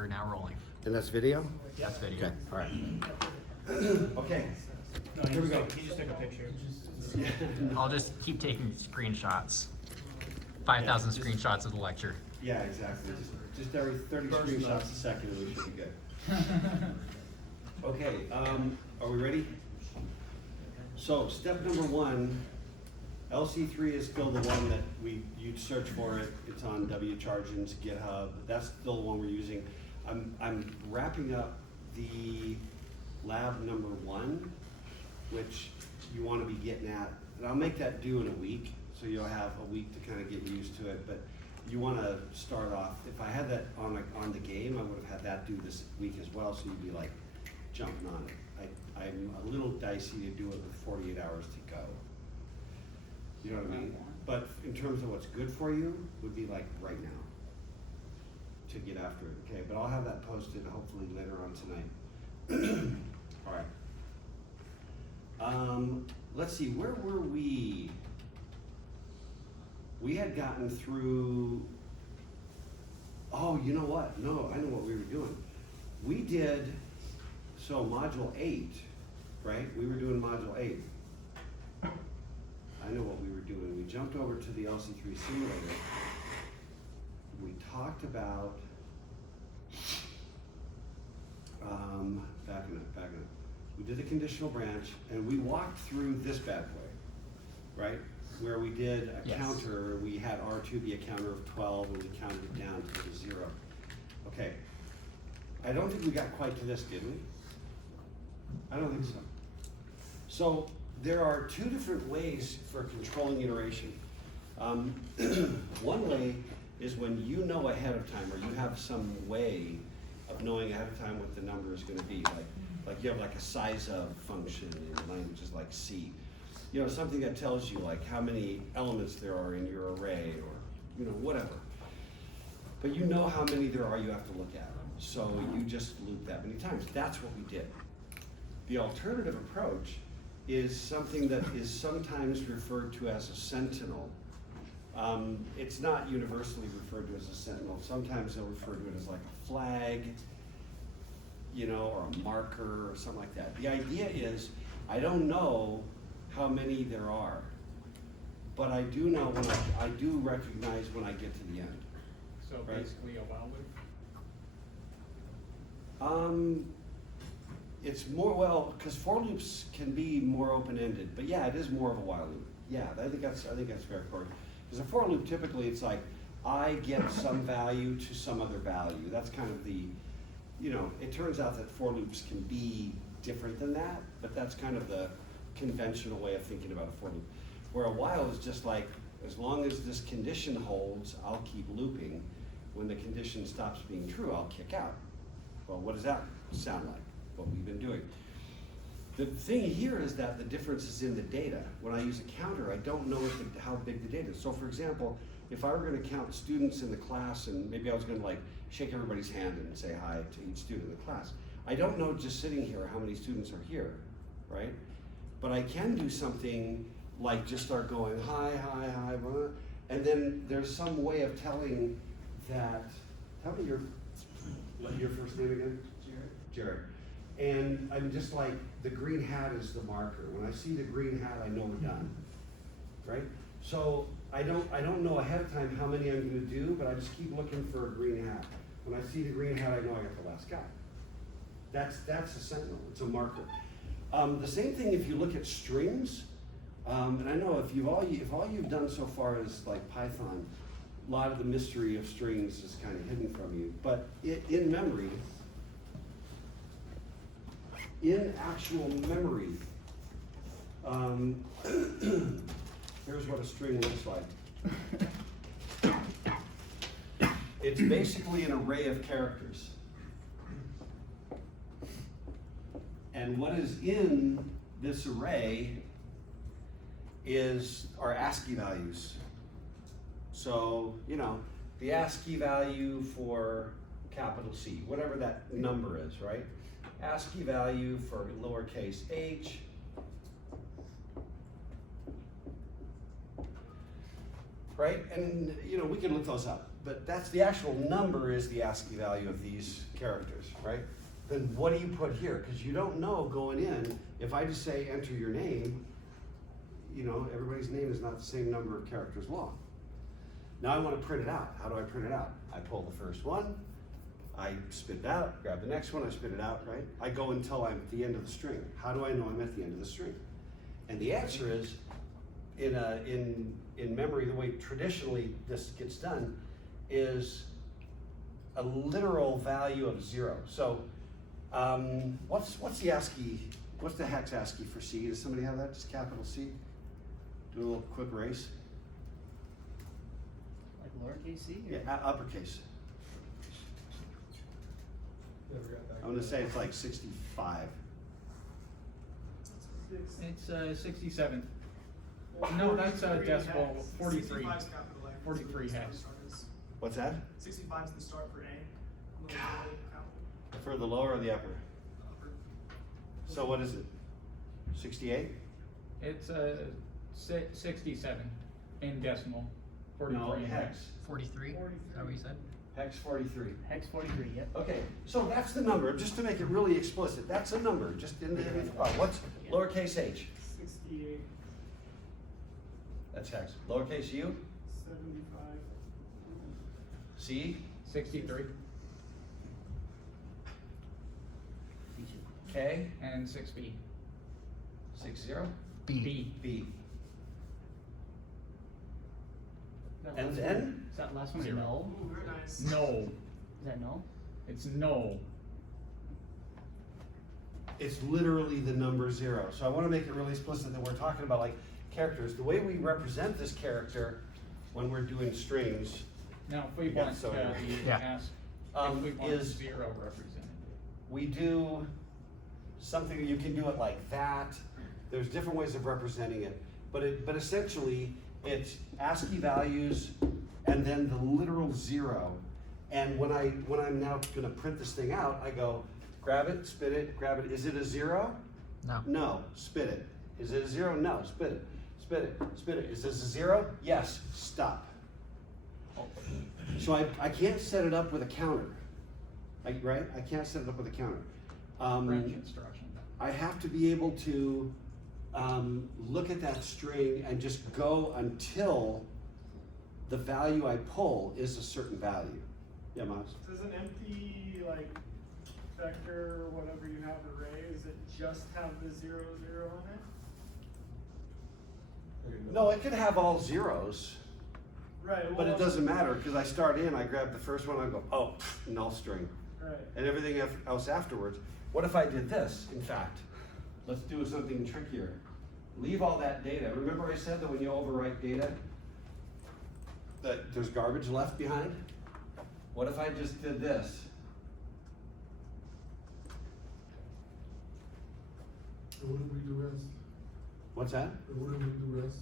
we're now rolling. And that's video? That's video. Okay, all right. Okay, No, here we go. He just took a picture. I'll just keep taking screenshots. 5,000 screenshots of the lecture. Yeah, exactly. Just every 30 screenshots a second and we should be good. Okay, are we ready? So step number one, LC3 is still the one that you'd search for it. It's on WChargen's GitHub. That's still the one we're using. I'm wrapping up the lab number one, which you want to be getting at. And I'll make that due in a week, so you'll have a week to kind of get used to it. But you want to start off. If I had that on the game, I would have had that due this week as well, so you'd be like jumping on it. I'm a little dicey to do it with 48 hours to go. You know what I mean? But in terms of what's good for you, would be like right now to get after it. Okay, but I'll have that posted hopefully later on tonight. All right. Let's see, where were we? We had gotten through, oh, you know what? No, I know what we were doing. We did, so module 8, right? We were doing module 8. I know what we were doing. We jumped over to the LC-3 Simulator. We talked about, backing up. We did the conditional branch, and we walked through this bad boy, right? Where we did a counter, we had R2 be a counter of 12, and we counted it down to the 0. Okay, I don't think we got quite to this, did we? I don't think so. So there are two different ways for controlling iteration. One way is when you know ahead of time, or you have some way of knowing ahead of time what the number is going to be. Like you have like a size of function in languages like C. You know, something that tells you like how many elements there are in your array, or you know, whatever. But you know how many there are you have to look at. So you just loop that many times. That's what we did. The alternative approach is something that is sometimes referred to as a sentinel. It's not universally referred to as a sentinel. Sometimes they'll refer to it as like a flag, you know, or a marker or something like that. The idea is, I don't know how many there are, but I do know when I do recognize when I get to the end. So right? basically a while loop? It's more, well, because for loops can be more open-ended, but yeah, it is more of a while loop. Yeah, I think that's fair, Corey. Because a for loop, typically it's like, I get some value to some other value. That's kind of the, you know, it turns out that for loops can be different than that, but that's kind of the conventional way of thinking about a for loop. Where a while is just like, as long as this condition holds, I'll keep looping. When the condition stops being true, I'll kick out. Well, what does that sound like? What we've been doing. The thing here is that the difference is in the data. When I use a counter, I don't know how big the data is. So for example, if I were going to count students in the class, and maybe I was going to like shake everybody's hand and say hi to each student in the class, I don't know just sitting here how many students are here, right? But I can do something like just start going hi, and then there's some way of telling that, tell me your first name again? Jared. And I'm just like, the green hat is the marker. When I see the green hat, I know we're done, right? So I don't know ahead of time how many I'm gonna do, but I just keep looking for a green hat. When I see the green hat, I know I got the last guy. That's a sentinel, it's a marker. The same thing if you look at strings, and I know if all you've done so far is like Python, a lot of the mystery of strings is kind of hidden from you, but in memory, in actual memory, here's what a string looks like. It's basically an array of characters. And what is in this array are ASCII values. So, you know, the ASCII value for capital C, whatever that number is, right? ASCII value for lowercase h, right? And you know, we can look those up. but that's the actual number is the ASCII value of these characters, right? Then what do you put here? Because you don't know going in, if I just say enter your name, you know, everybody's name is not the same number of characters long. Now I want to print it out. How do I print it out? I pull the first one, I spit it out, grab the next one, I spit it out, right? I go until I'm at the end of the string. How do I know I'm at the end of the string? And the answer is, in memory, the way traditionally this gets done is a literal value of 0. So what's the ASCII, what's the hex ASCII for C? Does somebody have that? Just capital C? Do a little quick race. Like lowercase c? Or? Yeah, uppercase. I'm gonna say it's like 65. It's 67. No, that's decimal 43. 43 hex. What's that? 65 is the start for A. For the lower or the upper? So what is it? 68? It's 67 in decimal. 43 No, in hex. 43? Is that what you said? Hex 43. Hex 43, yep. Okay, so that's the number, just to make it really explicit. That's a number, just in the what's lowercase h? 68, That's hex. Lowercase u? 75, C? 63 K? and 6B. 60? B. B. Is that And last then? one- Is that last one Zero. null? Ooh, very nice. No. Is that null? It's no. It's literally the number 0. So I want to make it really explicit that we're talking about like characters. The way we represent this character when we're doing strings Now, if we Yeah, want so the Yeah. ask, if we want is 0 represented. we do something, you can do it like that. There's different ways of representing it, but essentially it's ASCII values and then the literal 0. And when I'm now going to print this thing out, I go grab it, spit it, grab it. Is it a 0? No. No, spit it. Is it a 0? No, spit it. Spit it, spit it. Is this a 0? Yes, stop. So I can't set it up with a counter, right? I can't set it up with a counter. Branch instruction. I have to be able to look at that string and just go until the value I pull is a certain value. Yeah, Miles? Does an empty, like, vector, whatever you have array, does it just have the 0, 0 on it? No, it could have all zeros, Right. but well, it doesn't matter because I start in, I grab the first one, I go, oh, null string. Right. And everything else afterwards. What if I did this, in fact? Let's do something trickier. Leave all that data. Remember I said that when you overwrite data, that there's garbage left behind? What if I just did this? It wouldn't read the rest. What's that? It wouldn't read the rest.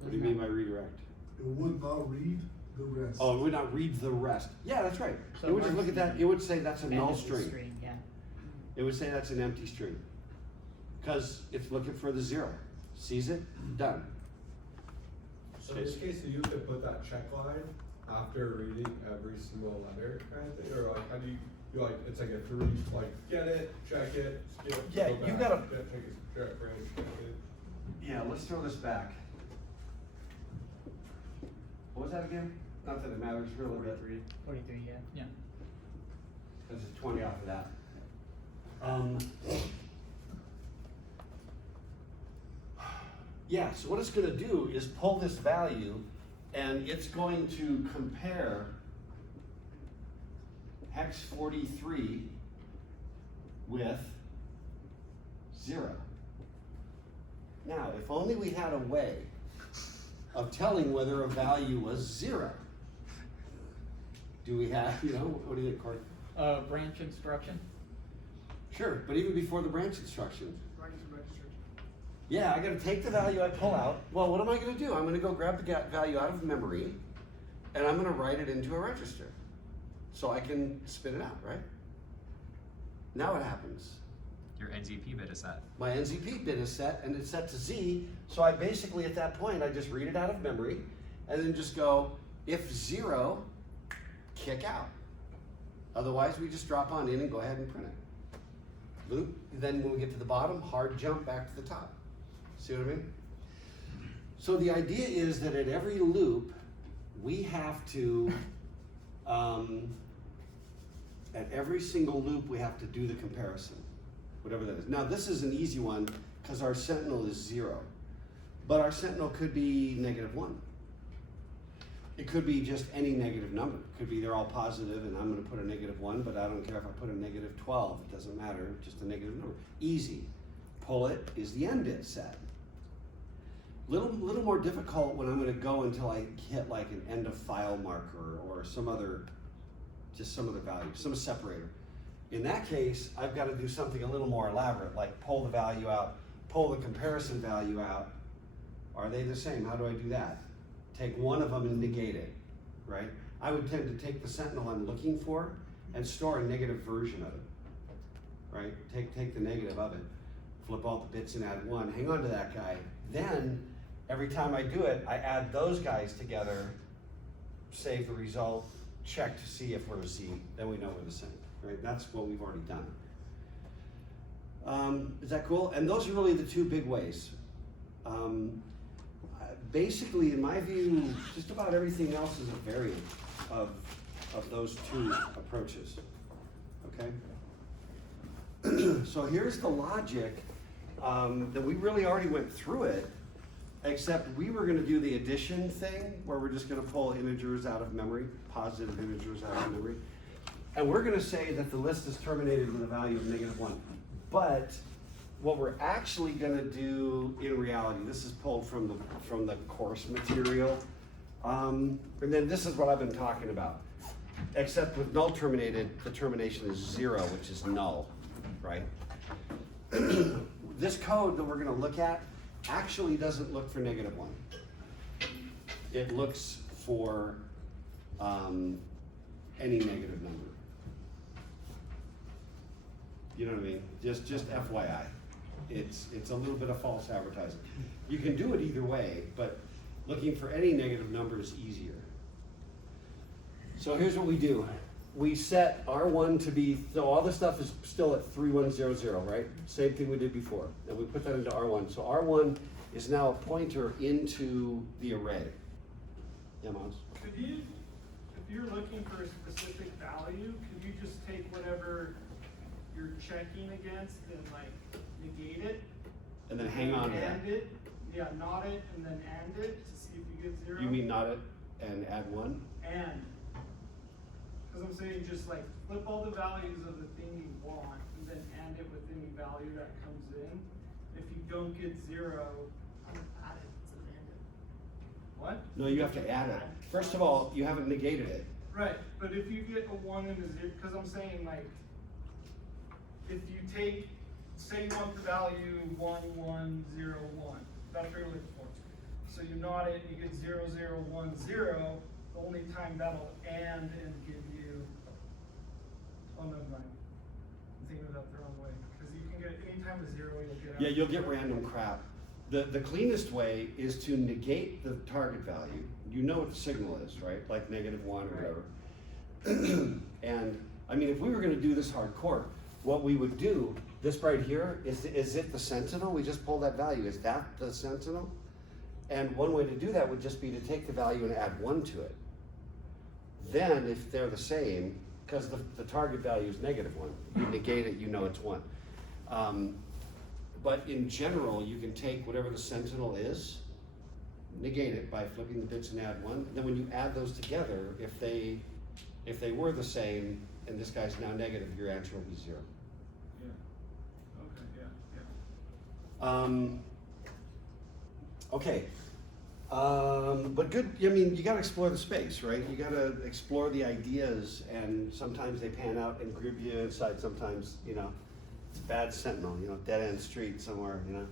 What do you mean by redirect? It would not read the rest. Oh, it would not read the rest. Yeah, that's right. So It would just look at that, it would say that's a End null of the string. Yeah. It would say that's an empty string. Because it's looking for the 0. Sees it, done. So in this case, do you could put that check line after reading every single letter kind of thing, or like how do you like it's like a 3 like get it, check it, skip, Yeah, go you back, gotta- check it, check branch, check it. Yeah, let's throw this back. What was that again? Not that it matters really, but 43, yeah. Yeah. because it's 20 off of that. Yeah, so what it's gonna do is pull this value and it's going to compare hex 43 with 0. Now, if only we had a way of telling whether a value was 0. Do we have, what do you think, Corey? Branch instruction. Sure, but even before the branch instruction, Right into registration. yeah, I gotta take the value I pull out. Well, what am I gonna do? I'm gonna go grab the value out of memory and I'm gonna write it into a register so I can spit it out, right? Now what happens? Your NZP bit is set. My NZP bit is set and it's set to Z, so I basically at that point I just read it out of memory and then just go If 0, kick out. Otherwise, we just drop on in and go ahead and print it. Loop, then when we get to the bottom, hard jump back to the top. See what I mean? So the idea is that at every loop, we have to, at every single loop, we have to do the comparison, whatever that is. Now, this is an easy one because our sentinel is 0, but our sentinel could be -1. It could be just any negative number. It could be they're all positive and I'm gonna put a -1, but I don't care if I put a -12, it doesn't matter, just a negative number. Easy. Pull it is the end bit set. Little more difficult when I'm gonna go until I hit like an end of file marker or some other value, some separator. In that case, I've gotta do something a little more elaborate, like pull the value out, pull the comparison value out. Are they the same? How do I do that? Take one of them and negate it, right? I would tend to take the sentinel I'm looking for and store a negative version of it, right? Take the negative of it, flip all the bits and add 1, hang on to that guy. Then, every time I do it, I add those guys together, save the result, check to see if we're a Z, then we know we're the same, right? That's what we've already done. Is that cool? And those are really the two big ways. Basically, in my view, just about everything else is a variant of those two approaches, okay? So here's the logic that we really already went through it, except we were gonna do the addition thing where we're just gonna pull integers out of memory, positive integers out of memory. And we're gonna say that the list is terminated with a value of -1. But what we're actually gonna do in reality, this is pulled from the course material, and then this is what I've been talking about. Except with null terminated, the termination is 0, which is null, right? This code that we're gonna look at actually doesn't look for -1. It looks for any negative number. You know what I mean? Just FYI. It's a little bit of false advertising. You can do it either way, but looking for any negative number is easier. So here's what we do. We set R1 to be, so all this stuff is still at 3100, right? Same thing we did before. And we put that into R1. So R1 is now a pointer into the array. Yeah, Miles? Could you, if you're looking for a specific value, could you just take whatever you're checking against and like negate it? And then hang on to that. And it, yeah, not it, and then and it to see if you get 0. You mean not it and add 1? And. Because I'm saying just like flip all the values of the thing you want and then and it with any value that comes in. If you don't get 0, Add it to the end. what? No, you have to add it. First of all, you haven't negated it. Right, but if you get a 1 and a 0, because I'm saying like, if you take, say you want the value 1101, that's what you're looking for. So you knot it, you get 0010, the only time that'll and give you, oh never mind. I'm thinking about the wrong way, because you can get, anytime a 0 you'll get. Yeah, you'll get random crap. The cleanest way is to negate the target value. You know what the signal is, right? Like -1 or whatever. And I mean, if we were gonna do this hardcore, what we would do, this right here, is it the sentinel? We just pull that value. Is that the sentinel? And one way to do that would just be to take the value and add 1 to it. Then, if they're the same, because the target value is -1, you negate it, you know it's 1. But in general, you can take whatever the sentinel is, negate it by flipping the bits and add 1. Then when you add those together, if they were the same, and this guy's now negative, your answer will be 0. Yeah, okay, yeah. Okay. But good, I mean, you gotta explore the space, right? You gotta explore the ideas, and sometimes they pan out and group you inside, sometimes, you know, it's a bad sentinel, you know, dead end street somewhere, you know.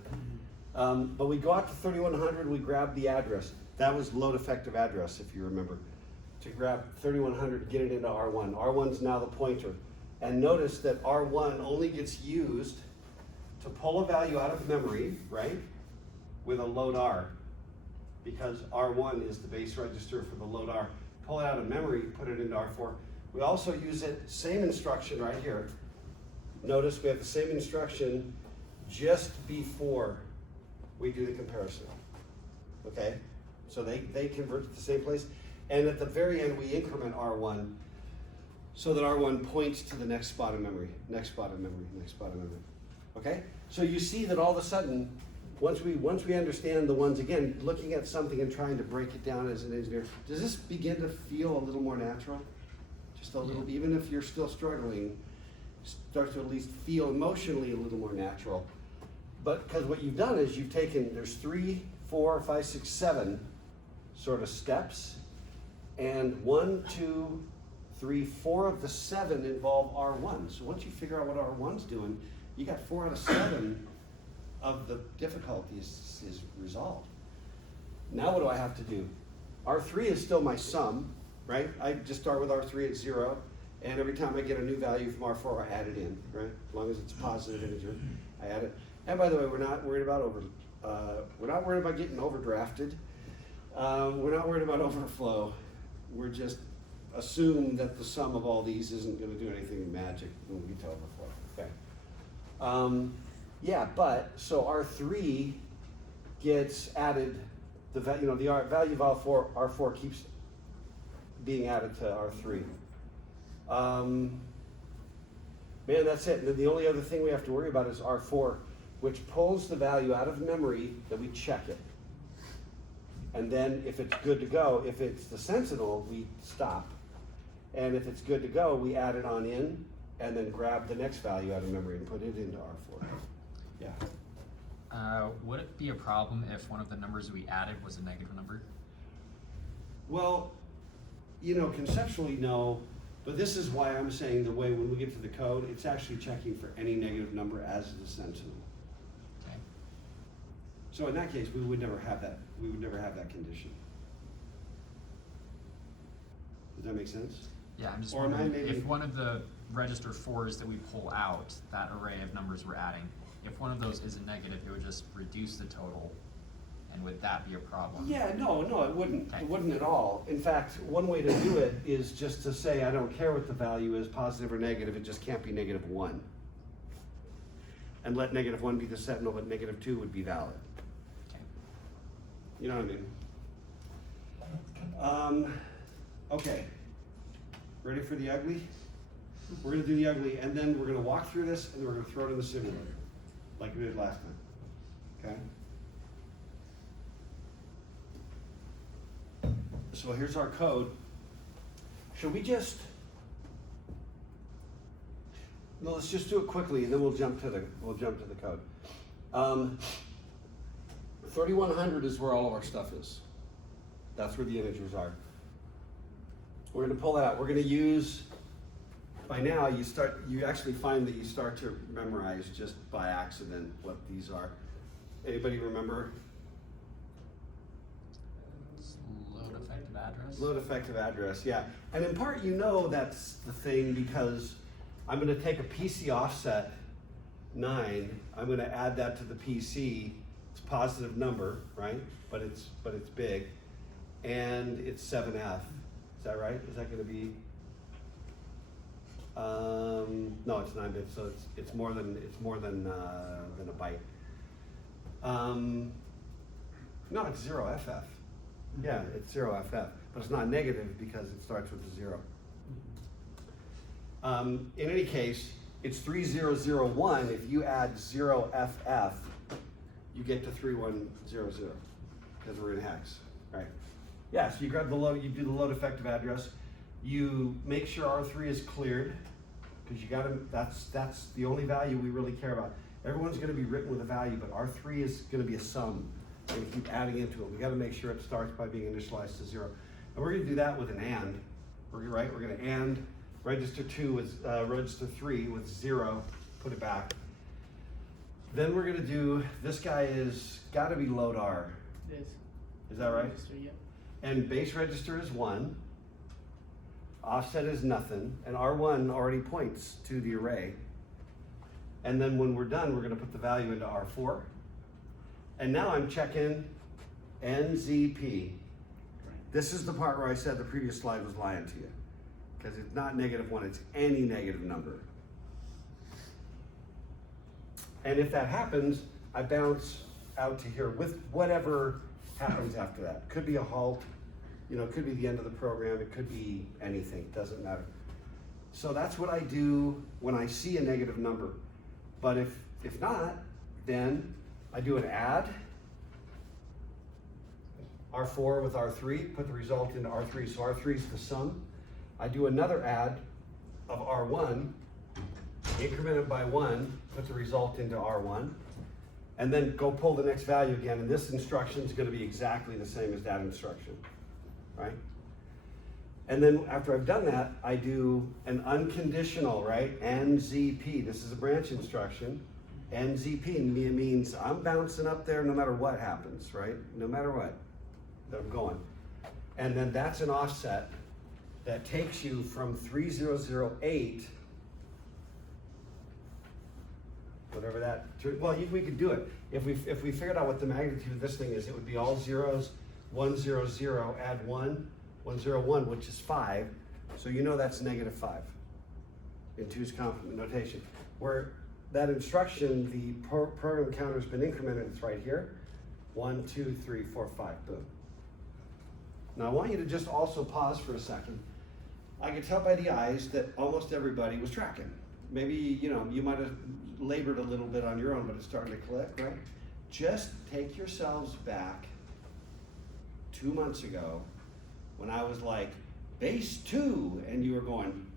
But we go out to 3100, we grab the address. That was load effective address, if you remember. To grab 3100, get it into R1. R1's now the pointer. And notice that R1 only gets used to pull a value out of memory, right? With a load R, because R1 is the base register for the load R. pull it out of memory, put it into R4. We also use it, same instruction right here. Notice we have the same instruction just before we do the comparison. Okay? So they convert to the same place. And at the very end, we increment R1 so that R1 points to the next spot of memory, next spot of memory, next spot of memory. Okay? So you see that all of a sudden, once we understand the ones, again, looking at something and trying to break it down as an engineer, does this begin to feel a little more natural? Just a little, even if you're still struggling, start to at least feel emotionally a little more natural. But because what you've done is you've taken, there's 3, 4, 5, 6, 7 sort of steps, and 1, 2, 3, 4 of the 7 involve R1. So once you figure out what R1's doing, you got 4 out of 7 of the difficulties is resolved. Now what do I have to do? R3 is still my sum, right? I just start with R3 at 0, and every time I get a new value from R4, I add it in, right? As long as it's a positive integer, I add it. And by the way, we're not worried about getting overdrafted. We're not worried about overflow. We're just assume that the sum of all these isn't going to do anything magic when we get to overflow. Okay. Yeah, but so R3 gets added. The value of R4 keeps being added to R3. Man, that's it. And then the only other thing we have to worry about is R4, which pulls the value out of memory, that we check it. And then if it's good to go, if it's the sentinel, we stop. And if it's good to go, we add it on in and then grab the next value out of memory and put it into R4. Yeah. Would it be a problem if one of the numbers we added was a negative number? Well, conceptually, no. But this is why I'm saying the way when we get to the code, it's actually checking for any negative number as the sentinel. Okay. So in that case, we would never have that. We would never have that condition. Does that make sense? Yeah, I'm just Or am I wondering maybe- if one of the register 4s that we pull out, that array of numbers we're adding, if one of those is a negative, it would just reduce the total, and would that be a problem? Yeah, no, it wouldn't. Okay. It wouldn't at all. In fact, one way to do it is just to say, I don't care what the value is, positive or negative, it just can't be -1. And let -1 be the sentinel, but -2 would be valid. Okay. You know what I mean? Okay. Ready for the ugly? We're gonna do the ugly, and then we're gonna walk through this, and then we're gonna throw it in the simulator, like we did last time. Okay? So here's our code. Should we just? No, let's just do it quickly, and then we'll jump to the code. 3100 is where all of our stuff is. That's where the integers are. We're going to pull that out. We're going to use. By now, you actually find that you start to memorize just by accident what these are. Anybody remember? Load effective address? Load effective address, yeah. And in part, that's the thing because I'm going to take a PC offset 9. I'm going to add that to the PC. It's a positive number, right? But it's big, and it's 7F. Is that right? Is that going to be? No, it's 9 bits, so it's more than a byte. No, it's 0FF. Yeah, it's 0FF, but it's not negative because it starts with a 0. In any case, it's 3001. If you add 0FF, you get to 3100 because we're in hex, right? Yeah, so you grab the load, you do the load effective address. You make sure R3 is cleared because that's the only value we really care about. Everyone's going to be written with a value, but R3 is going to be a sum. We're going to keep adding into it. We got to make sure it starts by being initialized to 0. And we're going to do that with an AND. We're going to AND register 2 with register 3 with 0, put it back. Then we're going to do, this guy is got to be load R. It is. Is that right? Register, yeah. And base register is 1. Offset is nothing. And R1 already points to the array. And then when we're done, we're going to put the value into R4. And now I'm checking NZP. This is the part where I said the previous slide was lying to you. Because it's not -1, it's any negative number. And if that happens, I bounce out to here with whatever happens after that. Could be a halt, you know, it could be the end of the program, it could be anything, doesn't matter. So that's what I do when I see a negative number. But if not, then I do an add, R4 with R3, put the result into R3, so R3 is the sum. I do another add of R1, increment it by 1, put the result into R1, and then go pull the next value again, and this instruction is going to be exactly the same as that instruction, right? And then after I've done that, I do an unconditional, right? NZP, this is a branch instruction. NZP means I'm bouncing up there no matter what happens, right? No matter what, I'm going. And then that's an offset that takes you from 3008, whatever that, well, we could do it. If we figured out what the magnitude of this thing is, it would be all zeros, 100, add 1, 101, which is 5. So you know that's -5 in 2's complement notation. Where that instruction, the program counter has been incremented, it's right here. 1, 2, 3, 4, 5, boom. Now I want you to just also pause for a second. I could tell by the eyes that almost everybody was tracking. Maybe, you know, you might have labored a little bit on your own, but it's starting to click, right? Just take yourselves back 2 months ago when I was like, base 2, and you were going,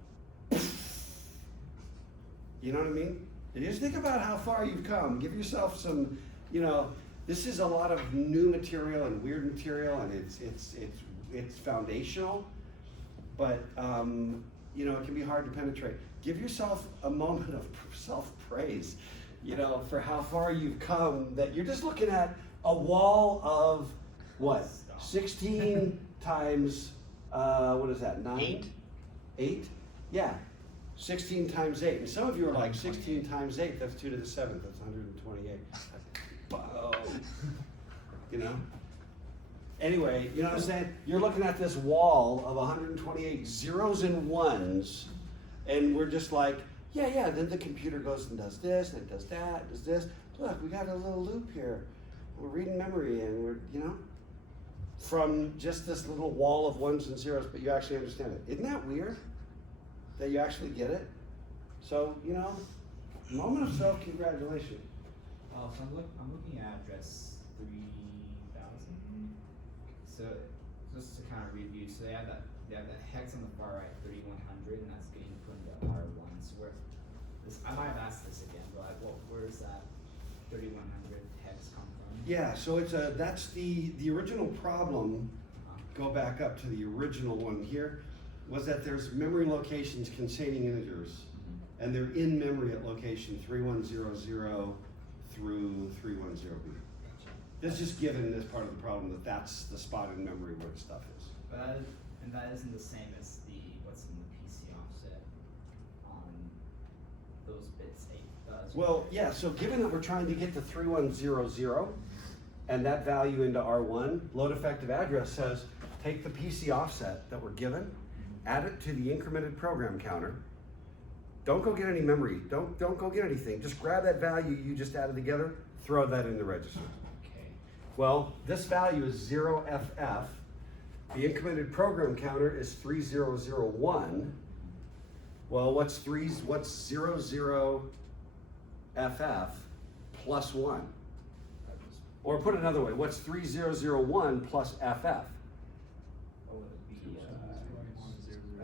you know what I mean? And just think about how far you've come. Give yourself some, you know, this is a lot of new material and weird material, and it's foundational, but you know, it can be hard to penetrate. Give yourself a moment of self-praise, you know, for how far you've come, that you're just looking at a wall of what? 16 times, what is that, 9? 8? 8? Yeah, 16 times 8. And some of you are like, 16 times 8, that's 2 to the 7th, that's 128. Boom. You know? Anyway, you know what I'm saying? You're looking at this wall of 128 zeros and ones, and we're just like, yeah, then the computer goes and does this, and it does that, it does this. Look, we got a little loop here. We're reading memory, and we're, you know, from just this little wall of ones and zeros, but you actually understand it. Isn't that weird? That you actually get it? So, you know, moment of self-congratulation. Oh, so I'm looking at address 3000. So just to kind of review, so they have that hex on the far right, 3100, and that's getting put into R1. So where this, I might have asked this again, but like, where does that 3100 hex come from? Yeah, so that's the original problem. Go back up to the original one here, was that there's memory locations containing integers, and they're in memory at location 3100 through 310B. It's just given as part of the problem that that's the spot in memory where the stuff is. But that isn't the same as what's in the PC offset on those bits 8. Well, yeah, so given that we're trying to get to 3100 and that value into R1, load effective address says take the PC offset that we're given, add it to the incremented program counter. Don't go get any memory. Don't go get anything. Just grab that value you just added together, throw that in the register. Okay. Well, this value is 0FF. The incremented program counter is 3001. Well, what's 00FF plus 1? Or put it another way, what's 3001 plus FF?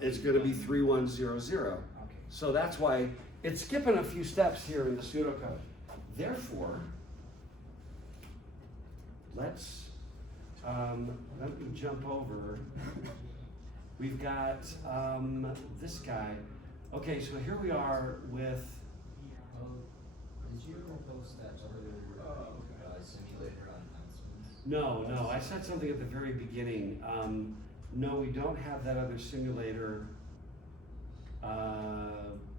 It's going to be 3100. Okay. So that's why it's skipping a few steps here in the pseudocode. Therefore, let me jump over. We've got this guy. Okay, so here we are with. Did you post that other simulator announcements? No, I said something at the very beginning. No, we don't have that other simulator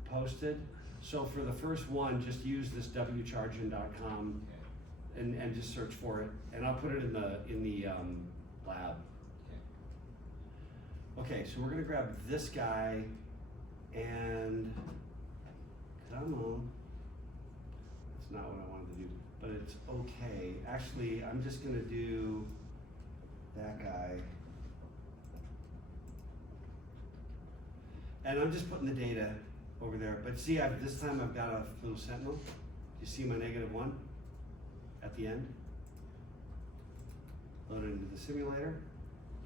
posted. So for the first one, just use this wchargin.com and just search for it, and I'll put it in the lab. Okay. Okay, so we're gonna grab this guy and, come on. That's not what I wanted to do, but it's okay. Actually, I'm just gonna do that guy. And I'm just putting the data over there, but see, this time I've got a little sentinel. Do you see my -1 at the end? Load it into the simulator,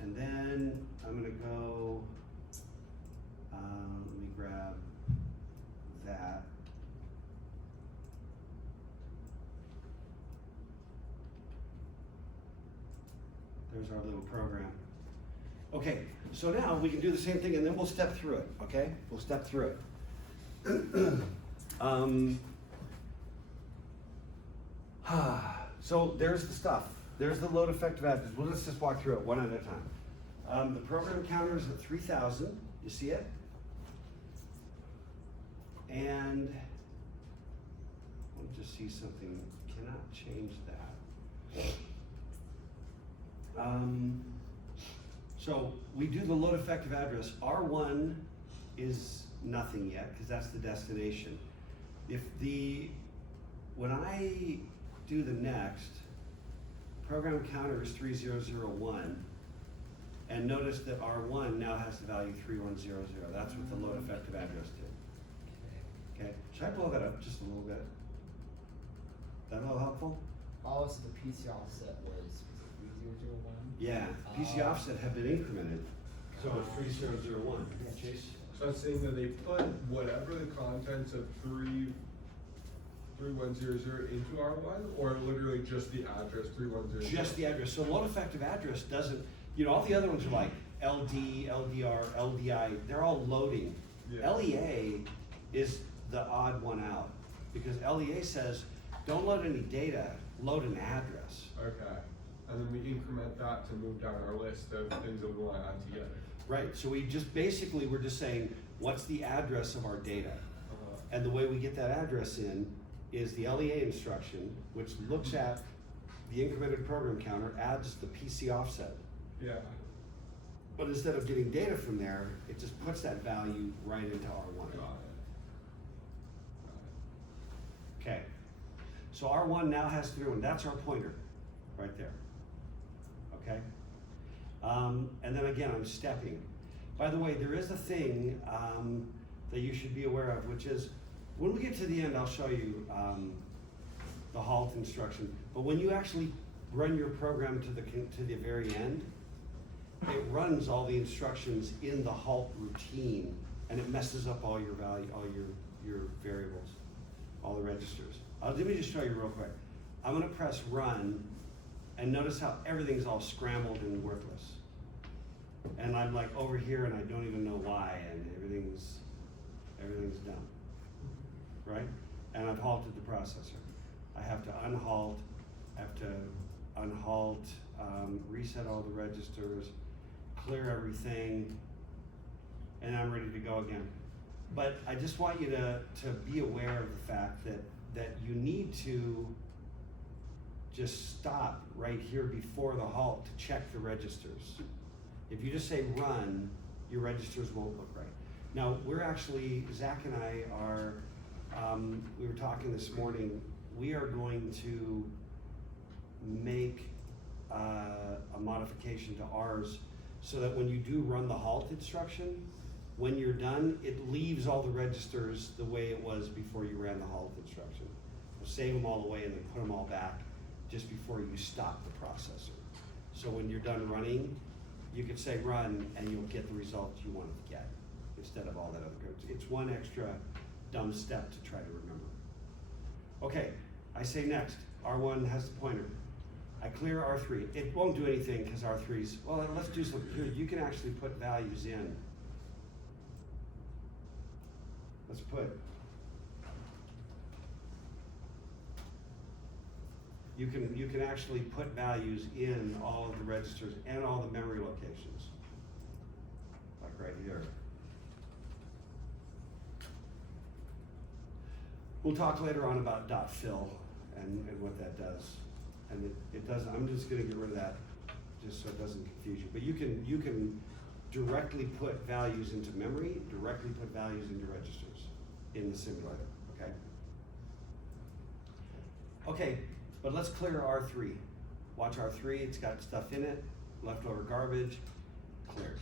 and then I'm gonna go, let me grab that. There's our little program. Okay, so now we can do the same thing and then we'll step through it, okay? We'll step through it. So there's the stuff. There's the load effective address. Well, let's just walk through it one at a time. The program counter is at 3,000. You see it? And let me just see something. Cannot change that. So we do the load effective address. R1 is nothing yet because that's the destination. When I do the next, program counter is 3001, and notice that R1 now has the value 3100. That's what the load effective address did. Okay, should I blow that up just a little bit? That a little helpful? Oh, so the PC offset was 3001? Yeah, PC offset had been incremented, so it's 3001. Yeah, Chase? So I'm saying that they put whatever the contents of 3100 into R1, or literally just the address 3100? Just the address. So load effective address doesn't, all the other ones are like LD, LDR, LDI, they're all loading. Yeah. LEA is the odd one out because LEA says, don't load any data, load an address. Okay. And then we increment that to move down our list of things that we want to add together. Right, so we're just saying, what's the address of our data? And the way we get that address in is the LEA instruction, which looks at the incremented program counter, adds the PC offset. Yeah. But instead of getting data from there, it just puts that value right into R1. Got it. Okay, so R1 now has 31, that's our pointer, right there. Okay? And then again, I'm stepping. By the way, there is a thing that you should be aware of, which is, when we get to the end, I'll show you the halt instruction. But when you actually run your program to the very end, it runs all the instructions in the halt routine, and it messes up all your your variables, all the registers. Let me just show you real quick. I'm gonna press run, and notice how everything's all scrambled and worthless. And I'm like over here, and I don't even know why, and everything's done, right? And I've halted the processor. I have to unhalt, reset all the registers, clear everything, and I'm ready to go again. But I just want you to be aware of the fact that you need to just stop right here before the halt to check the registers. If you just say run, your registers won't look right. Now, Zach and I are, we were talking this morning, we are going to make a modification to ours so that when you do run the halt instruction, when you're done, it leaves all the registers the way it was before you ran the halt instruction. We'll save them all away and then put them all back just before you stop the processor. So when you're done running, you could say run and you'll get the result you wanted to get instead of all that other code. It's one extra dumb step to try to remember. Okay, I say next, R1 has the pointer. I clear R3. It won't do anything because R3's, well, let's do something here. You can actually put values in. Let's put, you can actually put values in all of the registers and all the memory locations, like right here. We'll talk later on about .fill and what that does. And it doesn't, I'm just gonna get rid of that just so it doesn't confuse you. But you can directly put values into memory, directly put values into registers in the simulator, okay? Okay, but let's clear R3. Watch R3, it's got stuff in it, leftover garbage, cleared.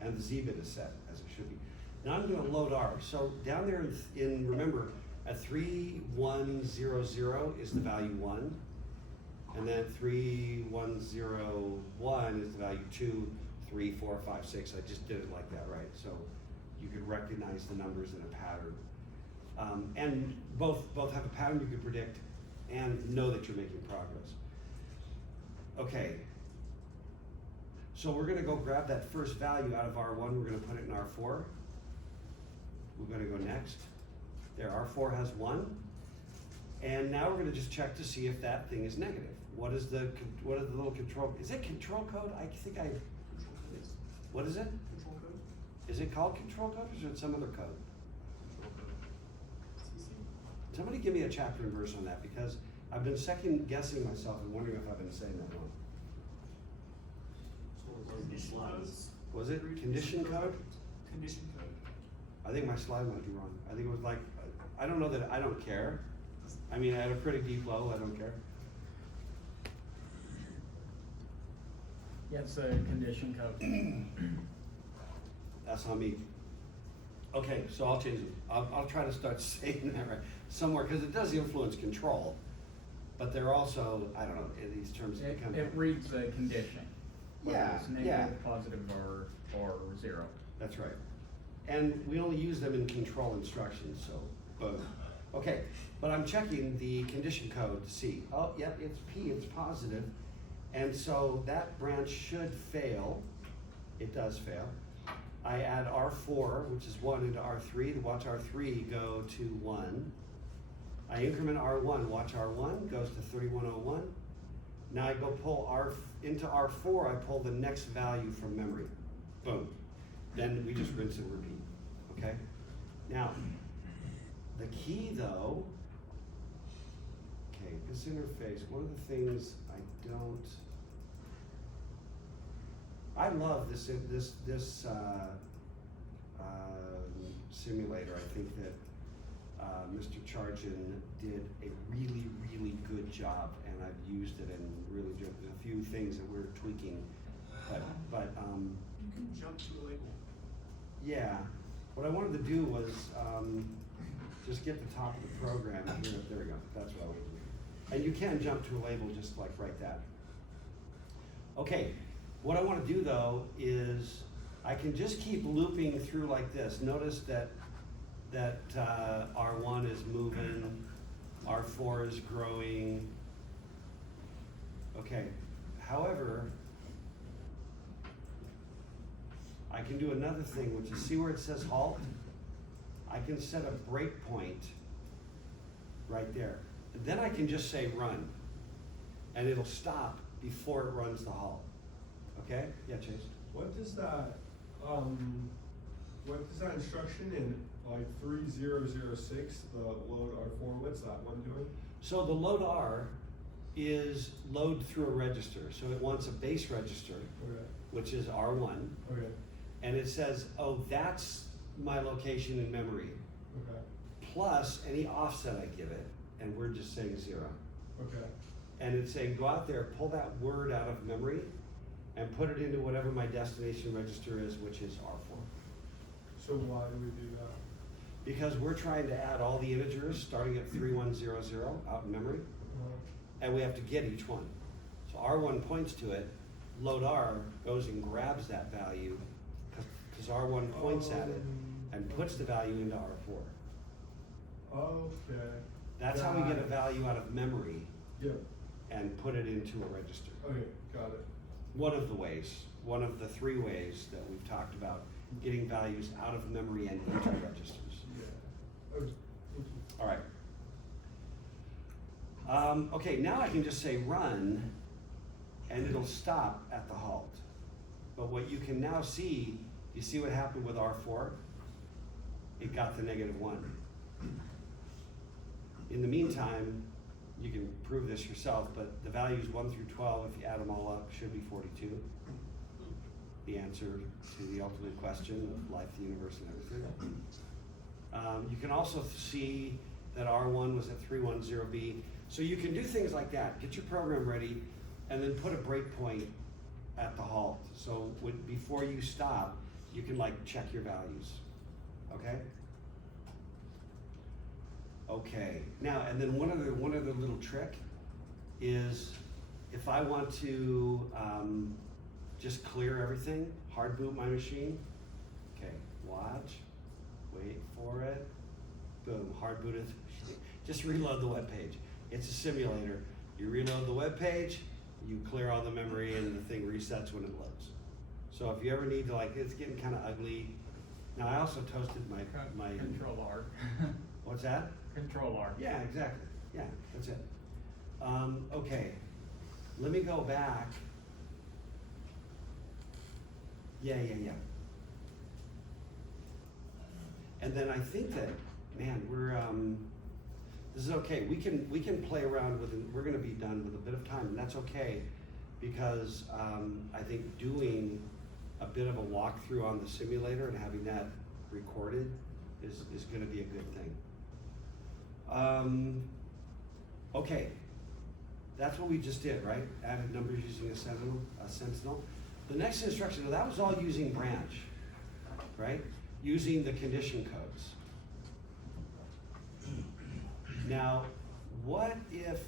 And the Z-bit is set as it should be. Now I'm gonna load R. So down there in remember, at 3100 is the value 1, and then 3101 is the value 2, 3, 4, 5, 6. I just did it like that, right? So you could recognize the numbers in a pattern. And both have a pattern you could predict and know that you're making progress. Okay. So we're gonna go grab that first value out of R1, we're gonna put it in R4. We're gonna go next. There, R4 has 1. And now we're gonna just check to see if that thing is negative. What is the little control, is it control code? I think I, what is it? Control code? Is it called control code or is it some other code? Somebody give me a chapter and verse on that because I've been second guessing myself and wondering if I've been saying that wrong. Condition codes? Was it condition code? Condition code. I think my slide might be wrong. I think it was like, I don't know that I don't care. I mean, at a pretty deep level, I don't care. Yeah, it's a condition code. That's on me. Okay, so I'll change it. I'll try to start saying that right somewhere because it does influence control, but they're also, I don't know, these terms become. It reads a condition. Whether Yeah, it's yeah. negative, positive, or 0. That's right. And we only use them in control instructions, so boom. Okay, but I'm checking the condition code to see. Oh, yep, it's P, it's positive. And so that branch should fail. It does fail. I add R4, which is 1, into R3. Watch R3 go to 1. I increment R1. Watch R1 goes to 3101. Now I go pull into R4, I pull the next value from memory. Boom. Then we just rinse and repeat, okay? Now, the key though, okay, this interface, one of the things I love this simulator. I think that Mr. Charjan did a really, really good job, and I've used it and really there's a few things that we're tweaking, but You can jump to a label. yeah. What I wanted to do was just get the top of the program here. There we go. That's what I wanted to do. And you can jump to a label just like right that. Okay. What I want to do though is I can just keep looping through like this. Notice that R1 is moving, R4 is growing. Okay. However, I can do another thing, which is see where it says halt? I can set a breakpoint right there. And then I can just say run, and it'll stop before it runs the halt. Okay? Yeah, Chase? What does that instruction in like 3006, the load R4, what's that one doing? So the load R is load through a register. So it wants a base register, Okay. which is R1, Okay. and it says, oh, that's my location in memory, Okay. plus any offset I give it, and we're just saying 0. Okay. And it's saying, go out there, pull that word out of memory, and put it into whatever my destination register is, which is R4. So why do we do that? Because we're trying to add all the integers starting at 3100 out in memory, and we have to get each one. So R1 points to it, load R goes and grabs that value, because R1 points at it and puts the value into R4. Okay. That's how we Got get a it. value out of memory Yep. and put it into a register. Okay, got it. One of the ways, one of the 3 ways that we've talked about getting values out of memory and into registers. Yeah. Okay. Thank you. All right. Okay, now I can just say run, and it'll stop at the halt. But what you can now see, you see what happened with R4? It got the -1. In the meantime, you can prove this yourself, but the values 1 through 12, if you add them all up, should be 42. the answer to the ultimate question of life, the universe, and everything. You can also see that R1 was at 310B. So you can do things like that. Get your program ready, and then put a breakpoint at the halt. So before you stop, you can like check your values. Okay? Okay. Now, and then one other little trick is if I want to just clear everything, hard boot my machine. Okay, watch, wait for it, boom, hard booted. Just reload the web page. It's a simulator. You reload the web page, you clear all the memory, and the thing resets when it loads. So if you ever need to, like, it's getting kind of ugly. Now I also toasted my Control R. What's that? Control R. Yeah, exactly. Yeah, that's it. Okay, let me go back. Yeah. And then I think that, man, we're this is okay. We can play around with it. We're going to be done with a bit of time, and that's okay, because I think doing a bit of a walkthrough on the simulator and having that recorded is going to be a good thing. Okay, that's what we just did, right? Added numbers using a sentinel. The next instruction, that was all using branch, right? Using the condition codes. Now, what if,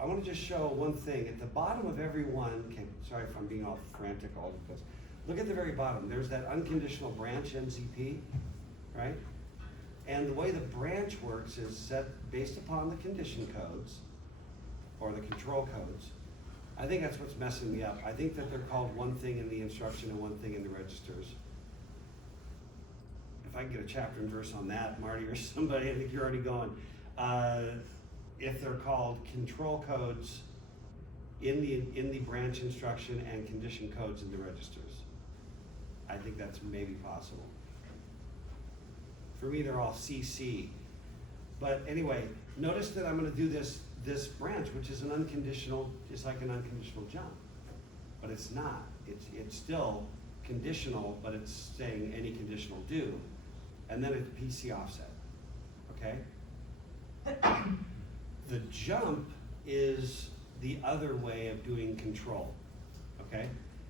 I want to just show one thing. At the bottom of every one, okay, sorry if I'm being all frantic all of this. Look at the very bottom. There's that unconditional branch NZP, right? And the way the branch works is set based upon the condition codes or the control codes. I think that's what's messing me up. I think that they're called one thing in the instruction and one thing in the registers. If I can get a chapter and verse on that, Marty or somebody, I think you're already going. If they're called control codes in the branch instruction and condition codes in the registers. I think that's maybe possible. For me, they're all CC. But anyway, notice that I'm going to do this branch, which is an unconditional, it's like an unconditional jump. But it's not. It's still conditional, but it's saying any conditional do. And then it's PC offset. Okay? The jump is the other way of doing control. Okay?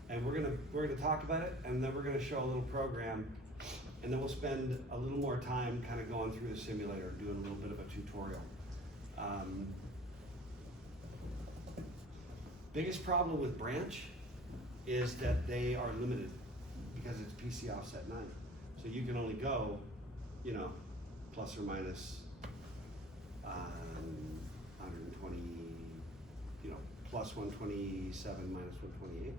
And we're gonna talk about it, and then we're gonna show a little program, and then we'll spend a little more time kind of going through the simulator, doing a little bit of a tutorial. Biggest problem with branch is that they are limited because it's PC offset 9. So you can only go, plus or minus 120, plus 127 minus 128.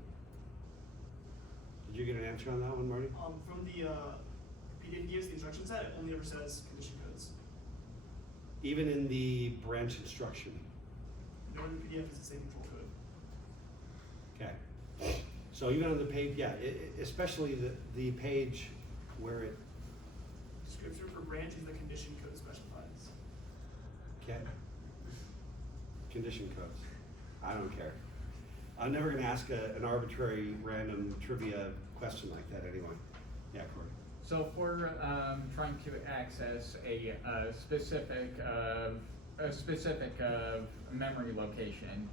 Did you get an answer on that one, Marty? From the PDF gives the instruction set, it only ever says condition codes. Even in the branch instruction. No, in the PDF is the same control code. Okay. So even on the page, yeah, especially the page where it. Description for branch is the condition code specifies. Okay. Condition codes. I don't care. I'm never going to ask an arbitrary random trivia question like that anyway. Yeah, Corey. So if we're trying to access a specific memory location,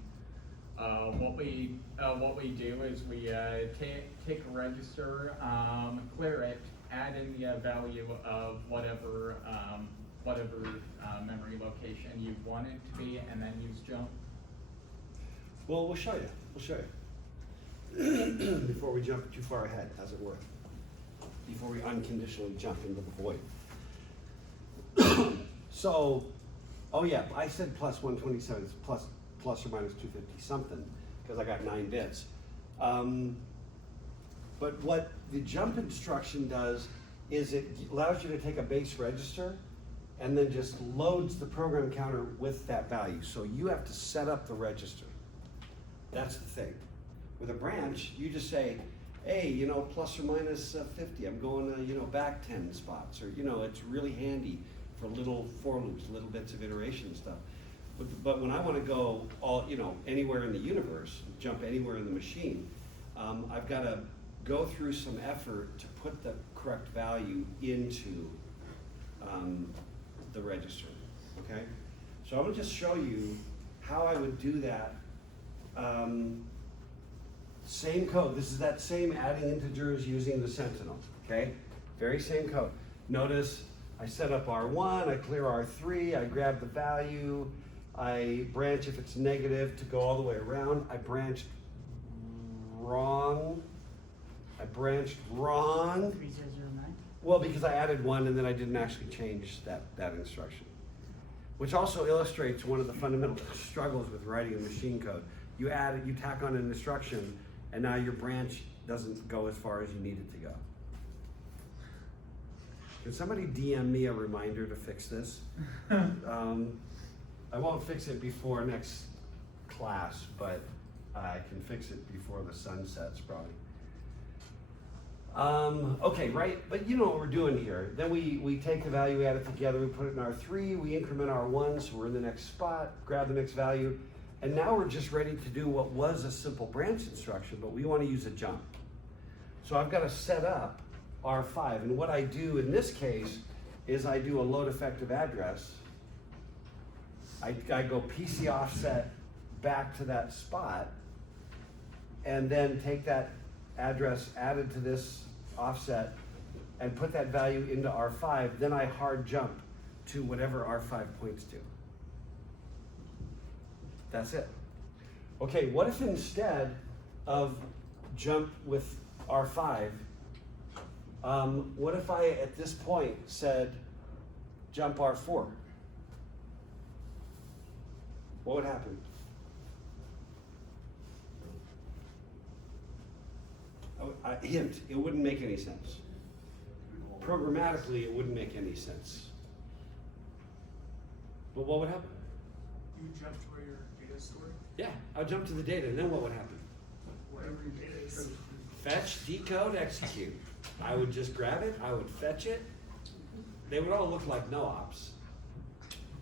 what we do is we take a register, clear it, add in the value of whatever memory location you want it to be, and then use jump. Well, we'll show you. Before we jump too far ahead, as it were. Before we unconditionally jump into the void. So, oh yeah, I said plus 127, it's plus or minus 250 something, because I got 9 bits. But what the jump instruction does is it allows you to take a base register and then just loads the program counter with that value. So you have to set up the register. That's the thing. With a branch, you just say, hey, plus or minus 50, I'm going back 10 spots, or it's really handy for little for loops, little bits of iteration stuff. But when I want to go anywhere in the universe, jump anywhere in the machine, I've got to go through some effort to put the correct value into the register, okay? So I'm gonna just show you how I would do that. Same code, this is that same adding integers using the Sentinel, okay? Very same code. Notice I set up R1, I clear R3, I grab the value, I branch if it's negative to go all the way around. I branched wrong. 3009? Well, because I added one and then I didn't actually change that instruction. Which also illustrates one of the fundamental struggles with writing a machine code. You tack on an instruction, and now your branch doesn't go as far as you need it to go. Can somebody DM me a reminder to fix this? I won't fix it before next class, but I can fix it before the sun sets probably. Okay, right, but you know what we're doing here. Then we take the value, add it together, we put it in R3, we increment R1, so we're in the next spot, grab the next value, and now we're just ready to do what was a simple branch instruction, but we want to use a jump. So I've got to set up R5, and what I do in this case is I do a load effective address. I go PC offset back to that spot, and then take that address added to this offset and put that value into R5, then I hard jump to whatever R5 points to. That's it. Okay, what if instead of jump with R5, what if I at this point said jump R4? What would happen? Hint, it wouldn't make any sense. Programmatically, it wouldn't make any sense. But what would happen? You jump to where your data is stored, Yeah, I'll jump to the data, and then what would happen? wherever your data is. Fetch, decode, execute. I would just grab it, I would fetch it. They would all look like no ops.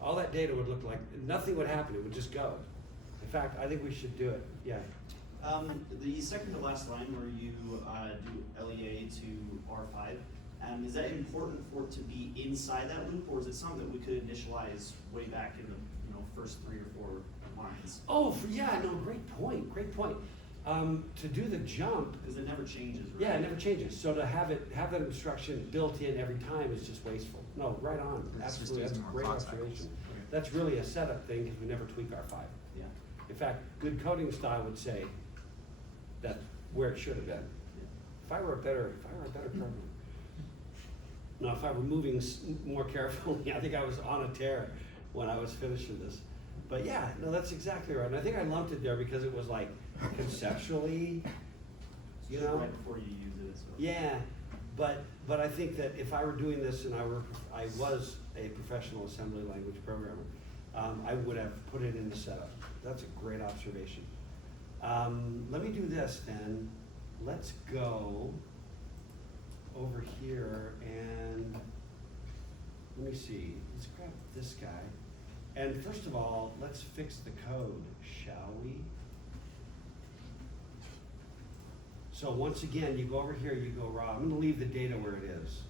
All that data would look like, nothing would happen, it would just go. In fact, I think we should do it, yeah. The second to last line where you do LEA to R5, is that important for it to be inside that loop, or is it something that we could initialize way back in the first 3 or 4 lines? Oh, yeah, no, great point, great point. To do the jump, Because it never changes, right? yeah, it never changes. So to have that instruction built in every time is just wasteful. No, right on, It's just absolutely, that's a using more great clock observation. cycles. That's really a setup thing, because we never tweak R5. Yeah. In fact, good coding style would say that where it should have been. If I were a better programmer. No, if I were moving more carefully, I think I was on a tear when I was finishing this. But yeah, no, that's exactly right. And I think I lumped it there because it was like conceptually, you know. Right before you use it as well. Yeah, but I think that if I were doing this and I was a professional assembly language programmer, I would have put it in the setup. That's a great observation. Let me do this then. Let's go over here and let me see. Let's grab this guy. And first of all, let's fix the code, shall we? So once again, you go over here, you go raw. I'm gonna leave the data where it is,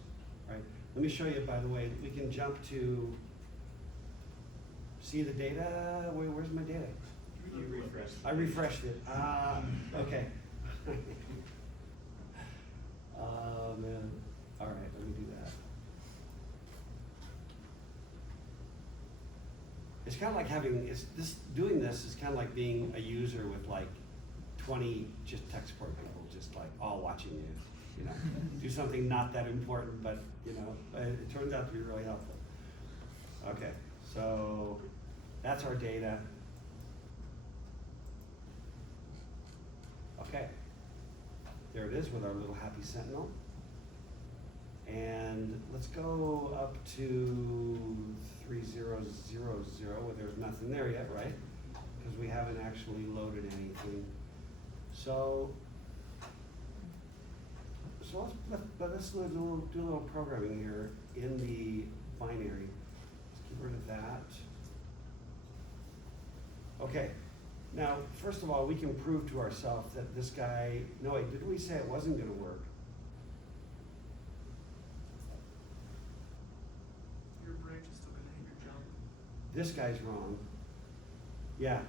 right? Let me show you, by the way, we can jump to, see the data? Where's my data? You refresh. I refreshed it. Okay. Oh, man. All right, let me do that. It's kind of like doing this is kind of like being a user with like 20 just tech support people, just like all watching you, do something not that important, but it turns out to be really helpful. Okay, so that's our data. Okay, there it is with our little happy sentinel. And let's go up to 3000 where there's nothing there yet, right? Because we haven't actually loaded anything. So let's do a little programming here in the binary. Let's get rid of that. Okay, Now, first of all, we can prove to ourselves that this guy, no wait, didn't we say it wasn't gonna work? Your branch is still gonna hit your jump. This guy's wrong. Yeah,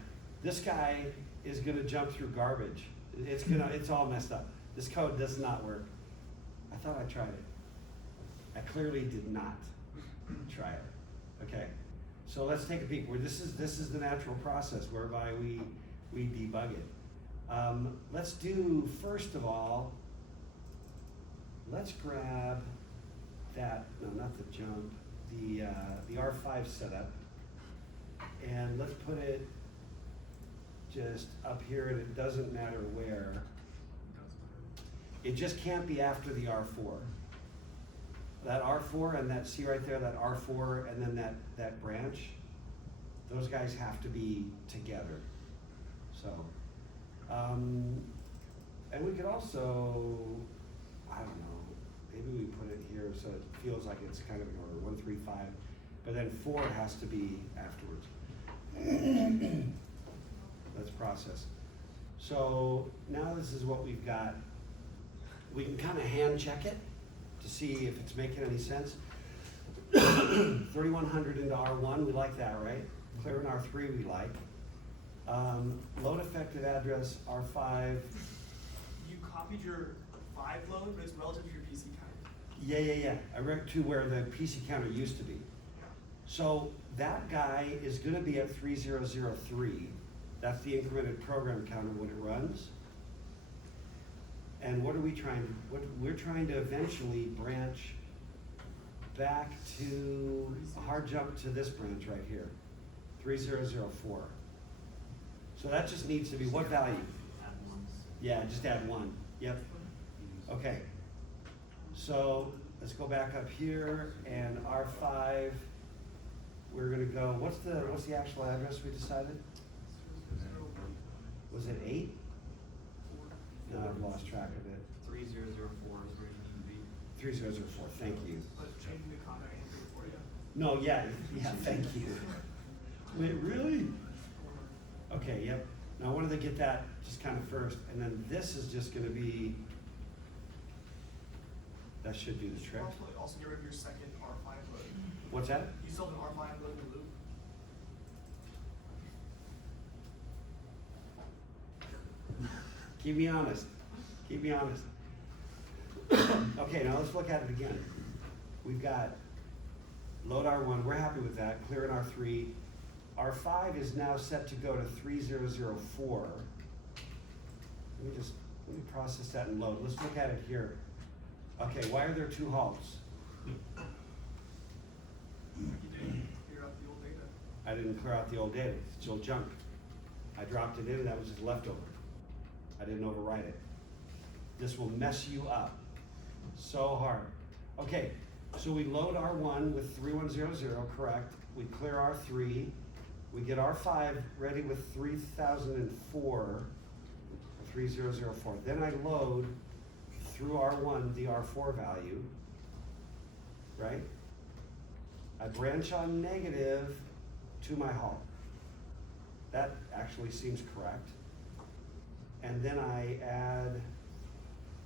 this guy is gonna jump through garbage. It's all messed up. This code does not work. I thought I tried it. I clearly did not try it. Okay, so let's take a peek. This is the natural process whereby we debug it. Let's do, first of all, let's grab that, no, not the jump, the R5 setup, and let's put it just up here, and it doesn't matter where. It just can't be after the R4. That R4 and that, see right there, that R4 and then that branch, those guys have to be together. So, and we could also, I don't know, maybe we put it here so it feels like it's kind of in order, 1, 3, 5, but then 4 has to be afterwards. Let's process. So now this is what we've got. We can kind of hand check it to see if it's making any sense. 3100 into R1, we like that, right? Clear in R3, we like. Load effective address, R5. You copied your 5 load, but it's relative to your PC count. Yeah. I read to where the PC counter used to be. So that guy is gonna be at 3003. That's the incremented program counter when it runs. And what are we trying to, we're trying to eventually branch back to a hard jump to this branch right here, 3004. So that just needs to be what value? Add ones. Yeah, just add 1. Yep. Okay. So let's go back up here and R5. We're gonna go. What's the actual address we decided? Was it 8? No, I've lost track of it. 3004 is where you need to be. 3004. Thank you. But changing the comment answer for you. No, yeah, thank you. Wait, really? Okay, yep. Now I wanted to get that just kind of first, and then this is just gonna be, that should do the trick. Also get rid of your second R5 load. What's that? You still have an R5 load in the loop. Keep me honest. Keep me honest. Okay, now let's look at it again. We've got load R1, we're happy with that, clear in R3. R5 is now set to go to 3004. Let me process that and load. Let's look at it here. Okay, why are there 2 halts? You didn't clear out the old data. I didn't clear out the old data, it's still junk. I dropped it in and that was just leftover. I didn't overwrite it. This will mess you up so hard. Okay, so we load R1 with 3100, correct. We clear R3. We get R5 ready with 3004, 3004. Then I load through R1 the R4 value, right? I branch on negative to my halt. That actually seems correct. And then I add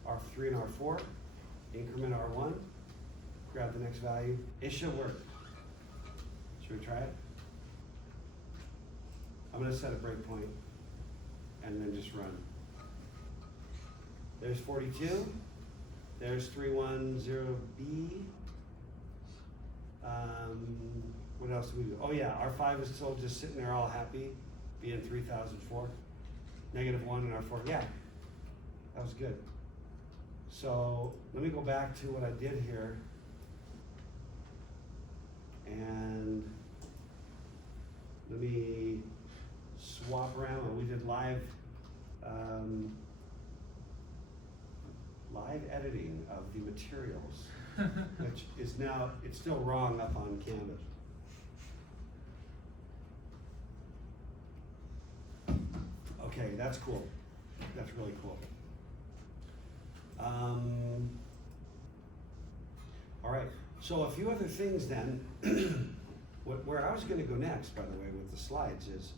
R3 and R4, increment R1, grab the next value. It should work. Should we try it? I'm gonna set a breakpoint and then just run. There's 42, there's 310B. What else do we do? Oh yeah, R5 is still just sitting there all happy, being 3004. -1 and R4, yeah, that was good. So let me go back to what I did here. And let me swap around. We did live editing of the materials, which is now, it's still wrong up on Canvas. Okay, that's cool. That's really cool. All right, so a few other things then. Where I was gonna go next, by the way, with the slides is,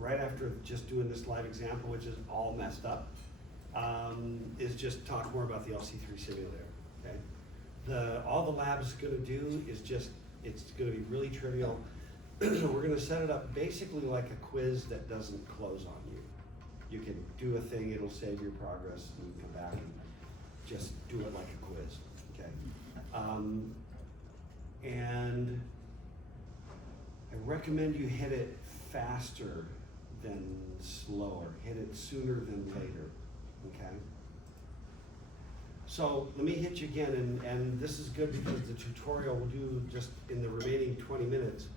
right after just doing this live example, which is all messed up, is just talk more about the LC-3 simulator, okay? All the lab's gonna do is just, it's gonna be really trivial. We're gonna set it up basically like a quiz that doesn't close on you. You can do a thing, it'll save your progress, and you can come back and just do it like a quiz, okay? And I recommend you hit it faster than slower. Hit it sooner than later, okay? So let me hit you again, and this is good because the tutorial we'll do just in the remaining 20 minutes.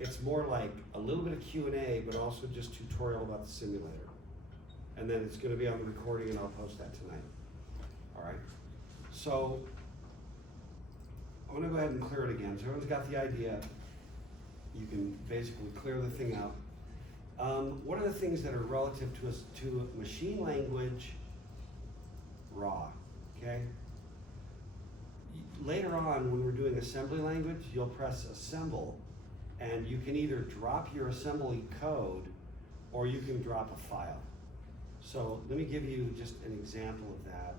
It's more like a little bit of Q&A, but also just tutorial about the simulator. And then it's gonna be on the recording and I'll post that tonight. All right? So I'm gonna go ahead and clear it again. So everyone's got the idea. You can basically clear the thing out. What are the things that are relative to us to machine language raw, okay? Later on, when we're doing assembly language, you'll press assemble, and you can either drop your assembly code or you can drop a file. So let me give you just an example of that.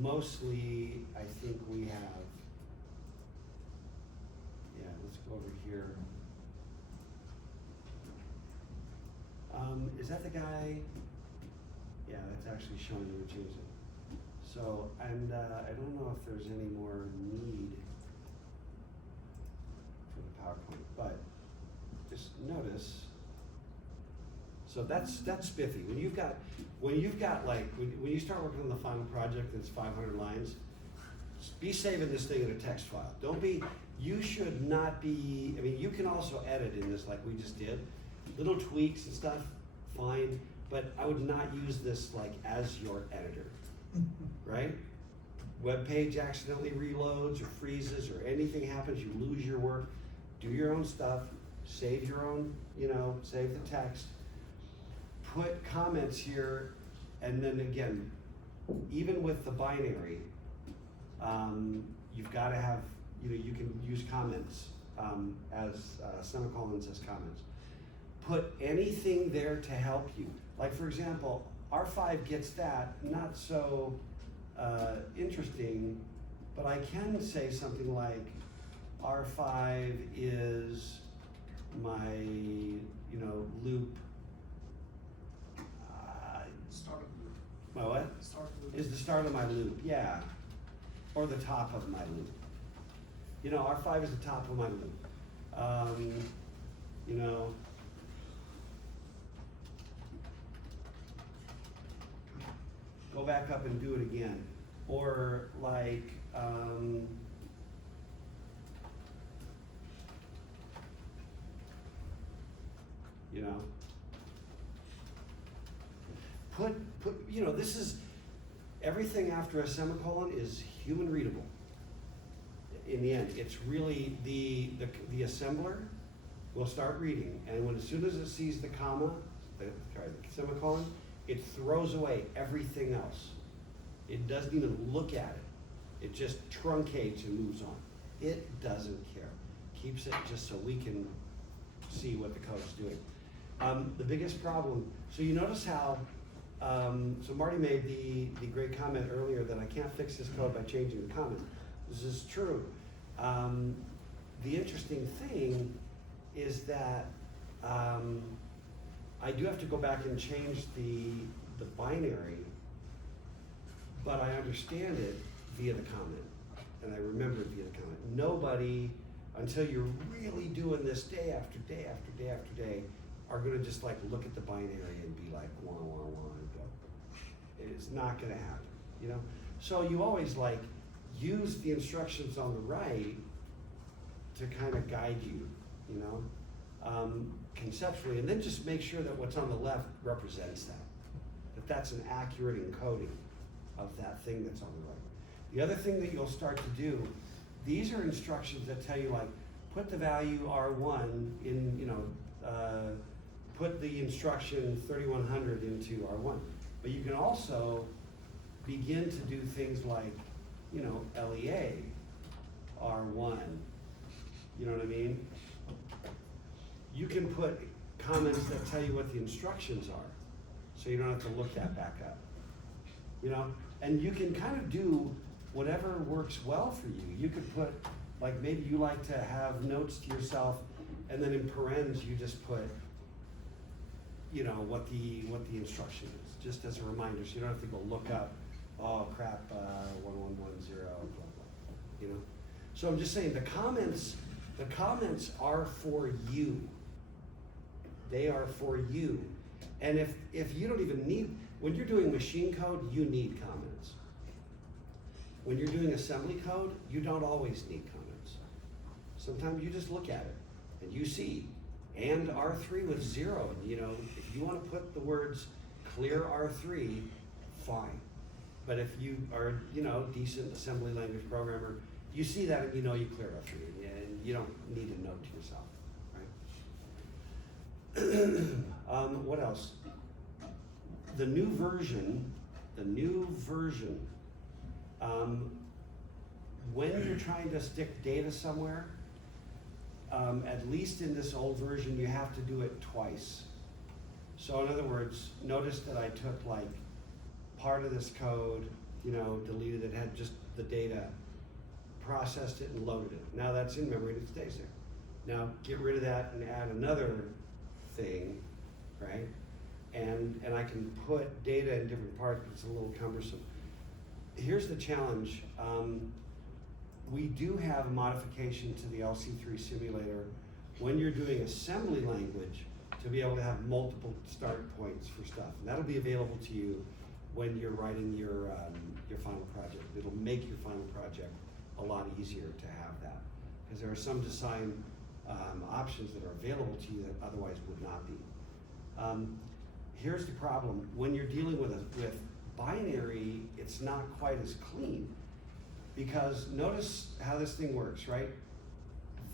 Mostly, I think we have, yeah, let's go over here. Is that the guy? Yeah, that's actually showing you to change it. So, and I don't know if there's any more need for the PowerPoint, but just notice. So that's spiffy. When you've got like, when you start working on the final project that's 500 lines, be saving this thing in a text file. Don't be, you should not be, I mean, you can also edit in this like we just did. Little tweaks and stuff, fine, but I would not use this like as your editor, right? Web page accidentally reloads or freezes or anything happens, you lose your work, do your own stuff, save your own, save the text, put comments here, and then again, even with the binary, you've got to have, you can use comments as semicolons as comments. Put anything there to help you. Like for example, R5 gets that, not so interesting, but I can say something like R5 is my, loop. Start of loop. My what? Start of loop. Is the start of my loop, yeah. Or the top of my loop. R5 is the top of my loop. Go back up and do it again. Or like, this is, everything after a semicolon is human readable. In the end, it's really the assembler will start reading, and as soon as it sees the comma, the semicolon, it throws away everything else. It doesn't even look at it. It just truncates and moves on. It doesn't care. Keeps it just so we can see what the code's doing. The biggest problem, so you notice how, so Marty made the great comment earlier that I can't fix this code by changing the comment. This is true. The interesting thing is that I do have to go back and change the binary, but I understand it via the comment, and I remember it via the comment. Nobody, until you're really doing this day after day after day after day, are gonna just like look at the binary and be like, wah, wah, wah, and go. It's not gonna happen, So you always like use the instructions on the right to kind of guide you, conceptually, and then just make sure that what's on the left represents that that's an accurate encoding of that thing that's on the right. The other thing that you'll start to do, these are instructions that tell you like, put the value R1 in, put the instruction 3100 into R1. But you can also begin to do things like, LEA, R1, you know what I mean? You can put comments that tell you what the instructions are, so you don't have to look that back up. You know, and you can kind of do whatever works well for you. You could put, like, maybe you like to have notes to yourself, and then in parens you just put, you know, what the instruction is, just as a reminder, so you don't have to go look up, oh crap, 1110, blah blah. You know, so I'm just saying the comments are for you. They are for you, and if you don't even need, when you're doing machine code, you need comments. When you're doing assembly code, you don't always need comments. Sometimes you just look at it and you see, and R3 with 0, and you know, if you want to put the words clear R3, fine. But if you are, you know, decent assembly language programmer, you see that and you know you cleared R3, and you don't need a note to yourself, right? What else? The new version, when you're trying to stick data somewhere, at least in this old version, you have to do it twice. So in other words, notice that I took like part of this code, you know, deleted it, had just the data, processed it and loaded it. Now that's in memory and it stays there. Now get rid of that and add another thing, right? And I can put data in different parts, but it's a little cumbersome. Here's the challenge. We do have a modification to the LC-3 simulator when you're doing assembly language to be able to have multiple start points for stuff. And that'll be available to you when you're writing your final project. It'll make your final project a lot easier to have that, because there are some design options that are available to you that otherwise would not be. Here's the problem. When you're dealing with binary, it's not quite as clean, because notice how this thing works, right?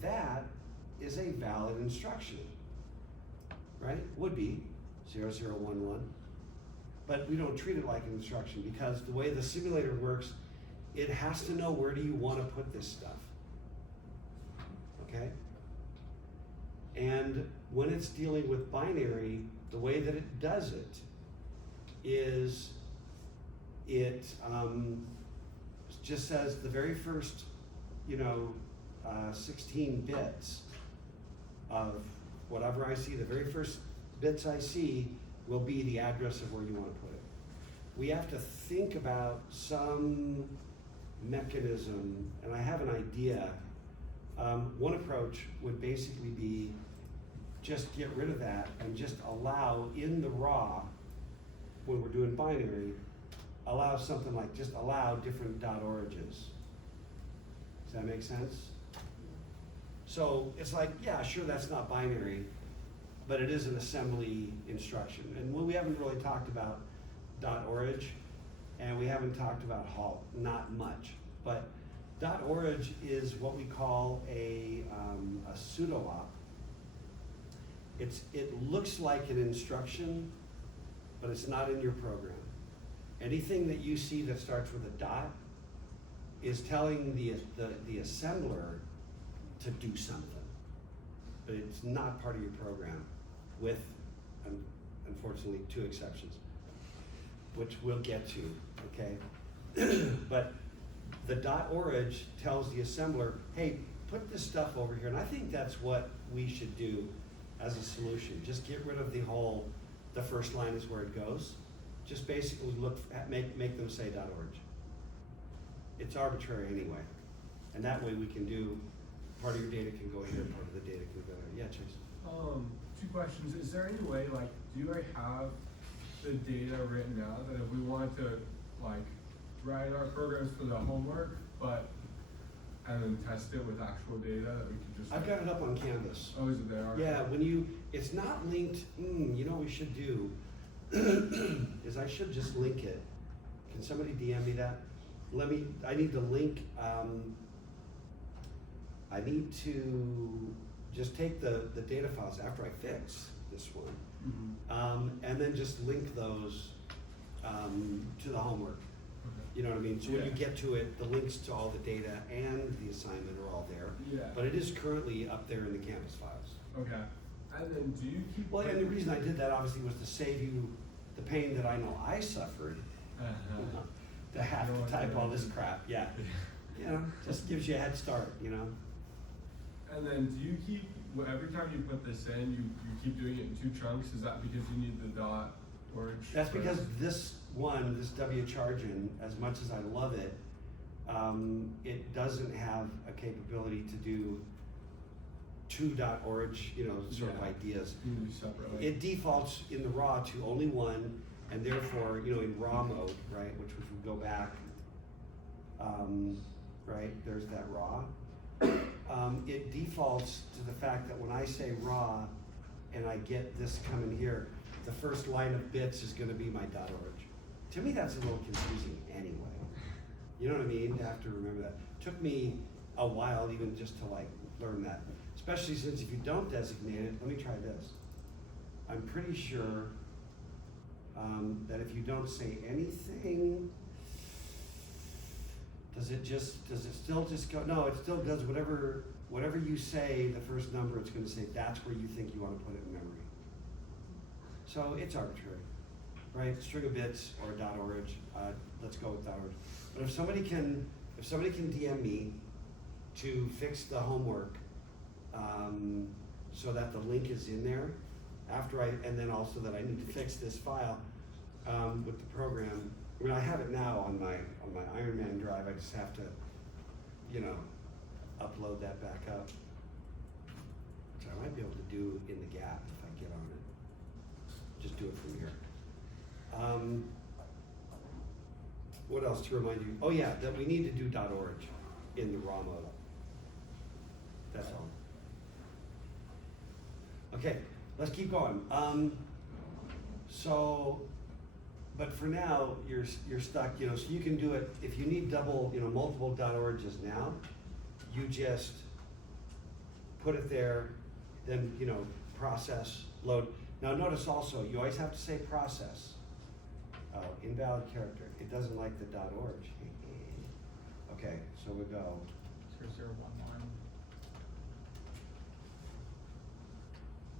That is a valid instruction, right? Would be 0011, but we don't treat it like an instruction, because the way the simulator works, it has to know where do you want to put this stuff, okay? And when it's dealing with binary, the way that it does it is it just says the very first, 16 bits of whatever I see, the very first bits I see will be the address of where you want to put it. We have to think about some mechanism, and I have an idea. One approach would basically be just get rid of that and just allow in the raw, when we're doing binary, allow something like, just allow different .orages. Does that make sense? So it's like, yeah, sure, that's not binary, but it is an assembly instruction. And we haven't really talked about .org, and we haven't talked about halt, not much. But .org is what we call a pseudo-op. It looks like an instruction, but it's not in your program. Anything that you see that starts with a dot is telling the assembler to do something, but it's not part of your program, with, unfortunately, 2 exceptions, which we'll get to, okay? But the .org tells the assembler, hey, put this stuff over here, and I think that's what we should do as a solution. Just get rid of the first line is where it goes. Just basically look at, make them say .org. It's arbitrary anyway, and that way we can do, part of your data can go here, part of the data can go there. Yeah, Chase? 2 questions. Is there any way, like, do you already have the data written out that if we wanted to, like, write our programs for the homework, and then test it with actual data that we could just... I've got it up on Canvas. Oh, is it there? Yeah, it's not linked, you know what we should do, is I should just link it. Can somebody DM me that? I need to link, I need to just take the data files after I fix this one, and then just link those to the homework. You know what I mean? So when you get to it, the links to all the data and the assignment are all there. Yeah. But it is currently up there in the Canvas files. Okay. And then do you keep? Well, and the reason I did that obviously was to save you the pain that I know I suffered. Uh-huh. To have to type all this crap, yeah. You know, just gives you a head start, you know? And then do you keep, every time you put this in, you keep doing it in 2 chunks? Is that because you need the dot org? That's because this W charging, as much as I love it, it doesn't have a capability to do 2.org, you know, sort of Yeah. ideas. You do separately. It defaults in the raw to only 1, and therefore, you know, in raw mode, right, which would go back, right, there's that raw. It defaults to the fact that when I say raw and I get this coming here, the first line of bits is gonna be my .org. To me, that's a little confusing anyway. You know what I mean? I have to remember that. Took me a while even just to like learn that. Especially since if you don't designate it, let me try this. I'm pretty sure that if you don't say anything, does it still just go? No, it still does whatever you say, the first number, it's gonna say that's where you think you wanna put it in memory. So it's arbitrary, right? String of bits or .org, let's go with .org. But if somebody can DM me to fix the homework, so that the link is in there, and then also that I need to fix this file, with the program. I mean, I have it now on my Iron Man drive, I just have to, you know, upload that back up. Which I might be able to do in the gap if I get on it. Just do it from here. What else to remind you? Oh yeah, that we need to do .org in the raw mode. That's all. Okay, let's keep going. But for now, you're stuck, you know, so you can do it, if you need multiple .orgs now, you just put it there, then, you know, process, load. Now notice also, you always have to say process. Invalid character, it doesn't like the .org. Okay, so we go. 0011.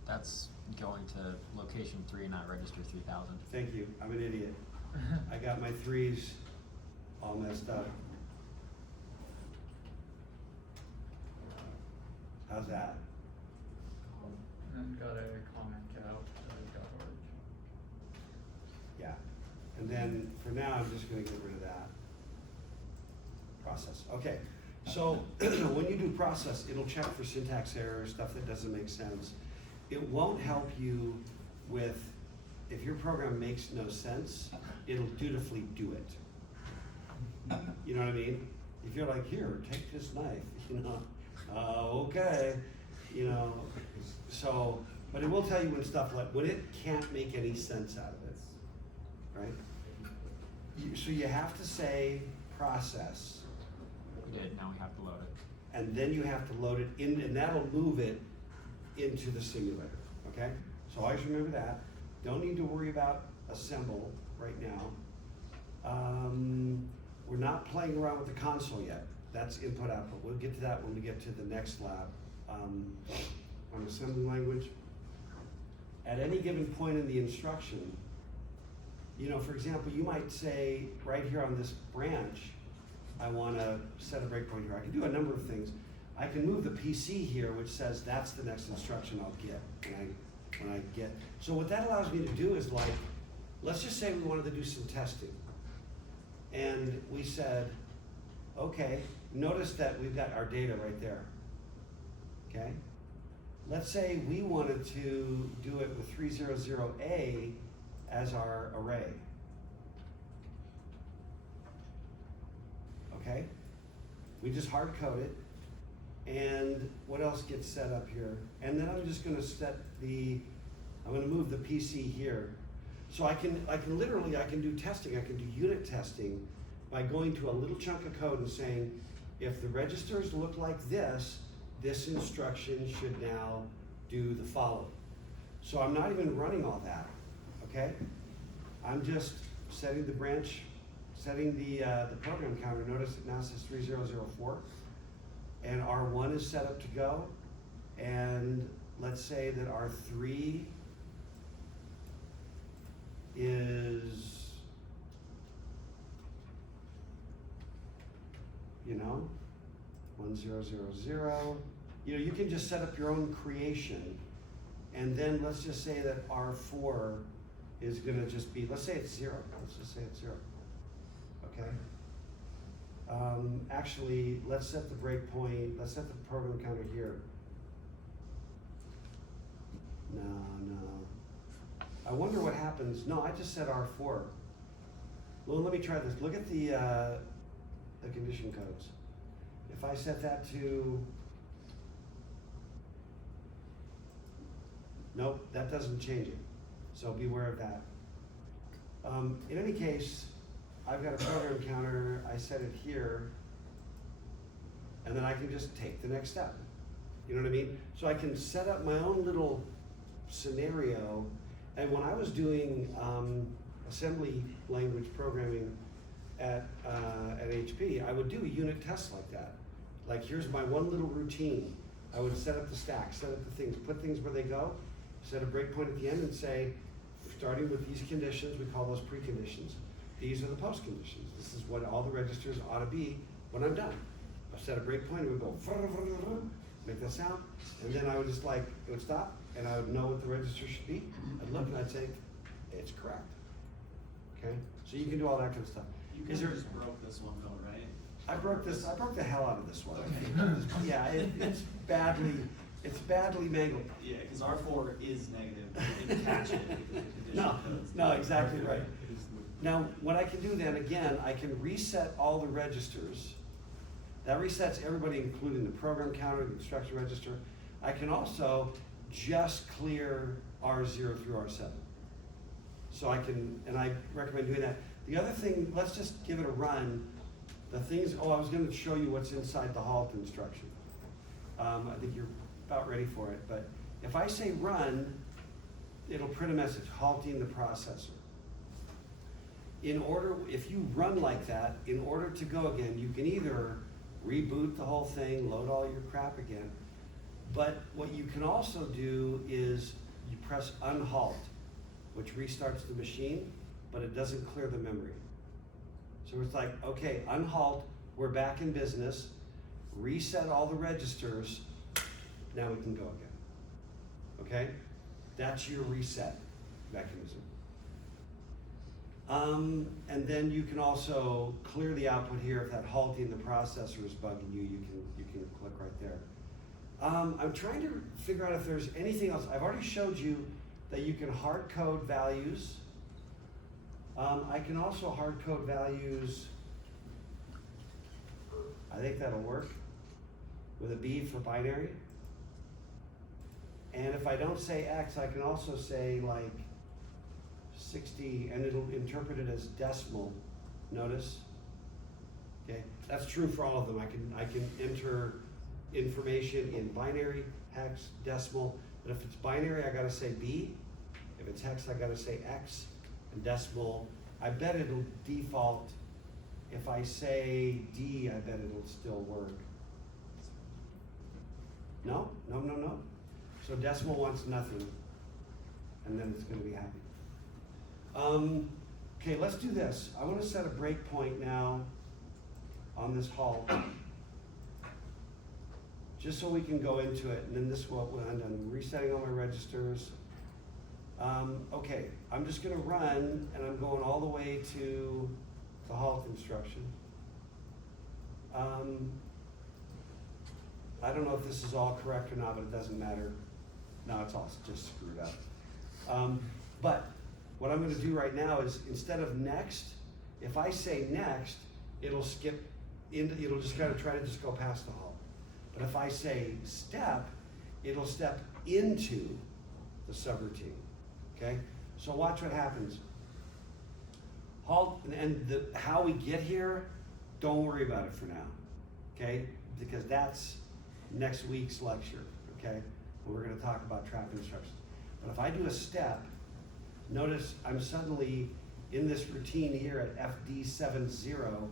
That's going to location 3, not register 3000. Thank you, I'm an idiot. I got my 3s all messed up. How's that? And got a comment out, .org. Yeah, and then for now, I'm just gonna get rid of that. Process, okay. So when you do process, it'll check for syntax errors, stuff that doesn't make sense. It won't help you with, if your program makes no sense, it'll dutifully do it. You know what I mean? If you're like, here, take this knife, you know, okay, you know, so, but it will tell you when it can't make any sense out of it, right? So you have to say process. We did, now we have to load it. And then you have to load it in, and that'll move it into the simulator, okay? So always remember that. Don't need to worry about assemble right now. We're not playing around with the console yet. That's input output. We'll get to that when we get to the next lab on assembly language. At any given point in the instruction, you know, for example, you might say right here on this branch, I want to set a breakpoint here. I can do a number of things. I can move the PC here, which says that's the next instruction I'll get when I get. So what that allows me to do is like, let's just say we wanted to do some testing. And we said, okay, notice that we've got our data right there, okay? Let's say we wanted to do it with 300A as our array. Okay? We just hard code it. And what else gets set up here? And then I'm just gonna I'm gonna move the PC here. So I can do testing, I can do unit testing by going to a little chunk of code and saying, if the registers look like this instruction should now do the following. So I'm not even running all that, okay? I'm just setting the branch, setting the program counter. Notice it now says 3004. And R1 is set up to go, and let's say that our 3 is, you know, 1000. You know, you can just set up your own creation, and then let's just say that R4 is gonna just be, let's say it's 0. Let's just say it's 0. Okay? Actually, let's set the breakpoint, let's set the program counter here. No. I wonder what happens. No, I just set R4. Well, let me try this. Look at the condition codes. If I set that to, nope, that doesn't change it. So beware of that. In any case, I've got a program counter, I set it here, and then I can just take the next step. You know what I mean? So I can set up my own little scenario. And when I was doing assembly language programming at HP, I would do a unit test like that. Like, here's my one little routine. I would set up the stack, set up the things, put things where they go, set a breakpoint at the end and say, starting with these conditions, we call those preconditions. These are the post conditions. This is what all the registers ought to be when I'm done. I set a breakpoint, it would go, make that sound, and then I would just like, it would stop, and I would know what the register should be. I'd look and I'd say, it's correct. Okay? So you can do all that kind of stuff. You Is kind there, of just broke this one though, right? I broke the hell out of this one. Yeah, it's badly mangled. Yeah, because R4 is negative, but it didn't catch it because the condition No, code's no, negative. exactly right. Now, what I can do then, again, I can reset all the registers. That resets everybody, including the program counter, the instruction register. I can also just clear R0 through R7. So I can, and I recommend doing that. The other thing, let's just give it a run. The things, I was gonna show you what's inside the halt instruction. I think you're about ready for it, but if I say run, it'll print a message, halting the processor. In order, if you run like that, in order to go again, you can either reboot the whole thing, load all your crap again, but what you can also do is you press unhalt, which restarts the machine, but it doesn't clear the memory. So it's like, okay, unhalt, we're back in business, reset all the registers, now we can go again. Okay? That's your reset mechanism. And then you can also clear the output here. If that halting the processor is bugging you, you can click right there. I'm trying to figure out if there's anything else. I've already showed you that you can hard code values. I can also hard code values, I think that'll work, with a B for binary. And if I don't say X, I can also say like 60, and it'll interpret it as decimal, notice? Okay, that's true for all of them. I can enter information in binary, hex, decimal, but if it's binary, I gotta say B. If it's hex, I gotta say X, and decimal, I bet it'll default. If I say D, I bet it'll still work. No? So decimal wants nothing, and then it's gonna be happy. Okay, let's do this. I want to set a breakpoint now on this halt, just so we can go into it, and then this is what we're done. Resetting all my registers. Okay, I'm just gonna run, and I'm going all the way to the halt instruction. I don't know if this is all correct or not, but it doesn't matter. No, it's all just screwed up. But what I'm gonna do right now is, instead of next, if I say next, it'll skip into, it'll just kind of try to just go past the halt. But if I say step, it'll step into the subroutine, okay? So watch what happens. Halt, and how we get here, don't worry about it for now, okay? Because that's next week's lecture, okay? Where we're gonna talk about trap instructions. But if I do a step, notice I'm suddenly in this routine here at FD70,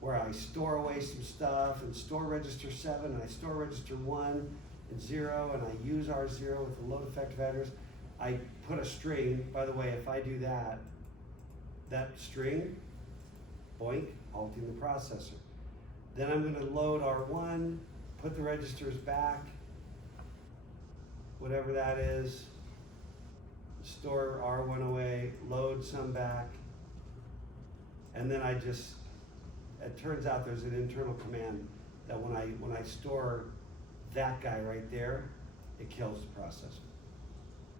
where I store away some stuff and store register 7 and I store register 1, and 0, and I use R0 with the load effective address, I put a string. By the way, if I do that, that string, boink, halting the processor. Then I'm gonna load R1, put the registers back, whatever that is, store R1 away, load some back, and then it turns out there's an internal command that when I store that guy right there, it kills the processor.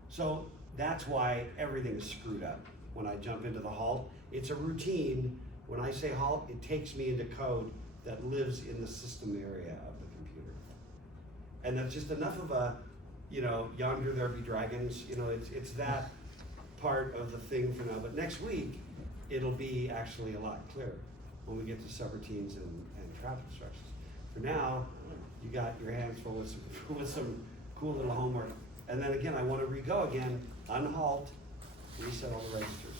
So that's why everything is screwed up when I jump into the halt. It's a routine. When I say halt, it takes me into code that lives in the system area of the computer. And that's just enough of a, yonder there be dragons, it's that part of the thing for now. But next week, it'll be actually a lot clearer when we get to subroutines and trap instructions. For now, you got your hands full with some cool little homework. And then again, I want to re-go again, unhalt, reset all the registers,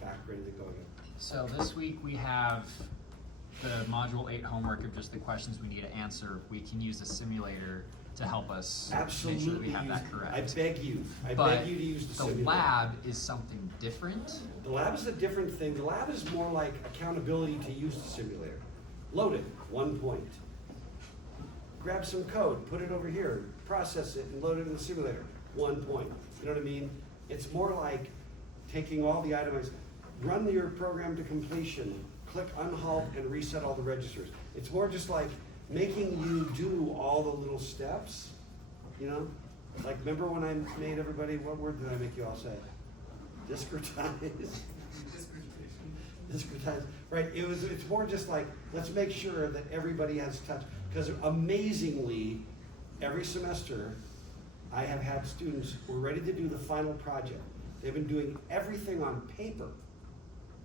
back ready to go again. So this week we have the Module 8 homework of just the questions we need to answer. We can use the simulator to help us make sure that we have that correct. I beg you But to use the the simulator. lab is something different. The lab is a different thing. The lab is more like accountability to use the simulator. Load it, 1 point. Grab some code, put it over here, process it, and load it in the simulator, 1 point. You know what I mean? It's more like taking all the items, run your program to completion, click unhalt and reset all the registers. It's more just like making you do all the little steps, Like, remember when I made everybody, what word did I make you all say? Discretize. Discretize. Right, it's more just like, let's make sure that everybody has touch. Because amazingly, every semester, I have had students who are ready to do the final project. They've been doing everything on paper.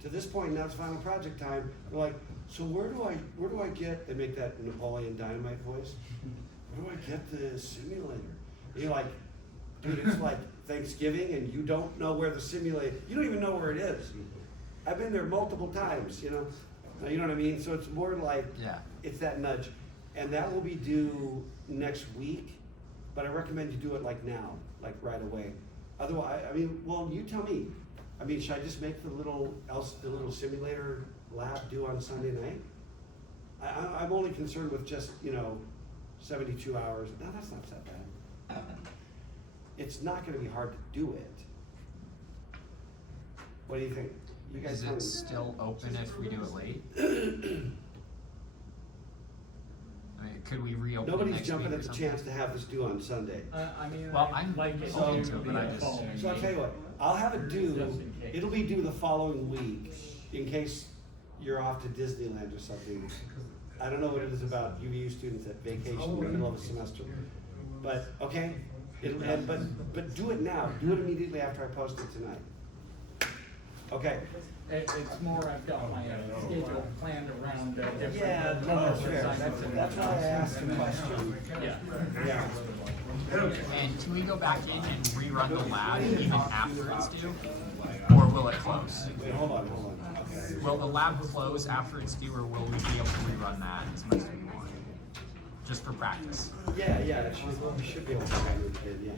To this point, now it's final project time. They're like, so where do I get, they make that Napoleon Dynamite voice. Where do I get the simulator? And you're like, dude, it's like Thanksgiving and you don't know where the simulator, you don't even know where it is. I've been there multiple times, You know what I mean? So it's more like, it's that nudge. And that will be due next week, but I recommend you do it like now, like right away. Otherwise, you tell me. Should I just make the little simulator lab due on Sunday night? I'm only concerned with just, 72 hours. No, that's not that bad. It's not gonna be hard to do it. What do you think? You guys Is tell me. it still open if we do it late? Could we reopen it Nobody's next jumping week at or the something? chance to have this due on Sunday. Well, I'm like it open to to it, but be I a just. following So I'll tell you what, I'll have it due, Just in case. it'll be due the following week, in case you're off to Disneyland or something. I don't know what it is about UVU students that vacation in the middle of a semester. But, okay, but do it now, do it immediately after I post it tonight. Okay, It's more, I've got my schedule planned around different. yeah, no, that's fair, that's why I asked the question. Yeah. Yeah. And can we go back in and rerun the lab even after it's due? Or will it close? Wait, hold on. Will the lab close after it's due, or will we be able to rerun that as much as we want? Just for practice. Yeah, it should be able to kind of, yeah.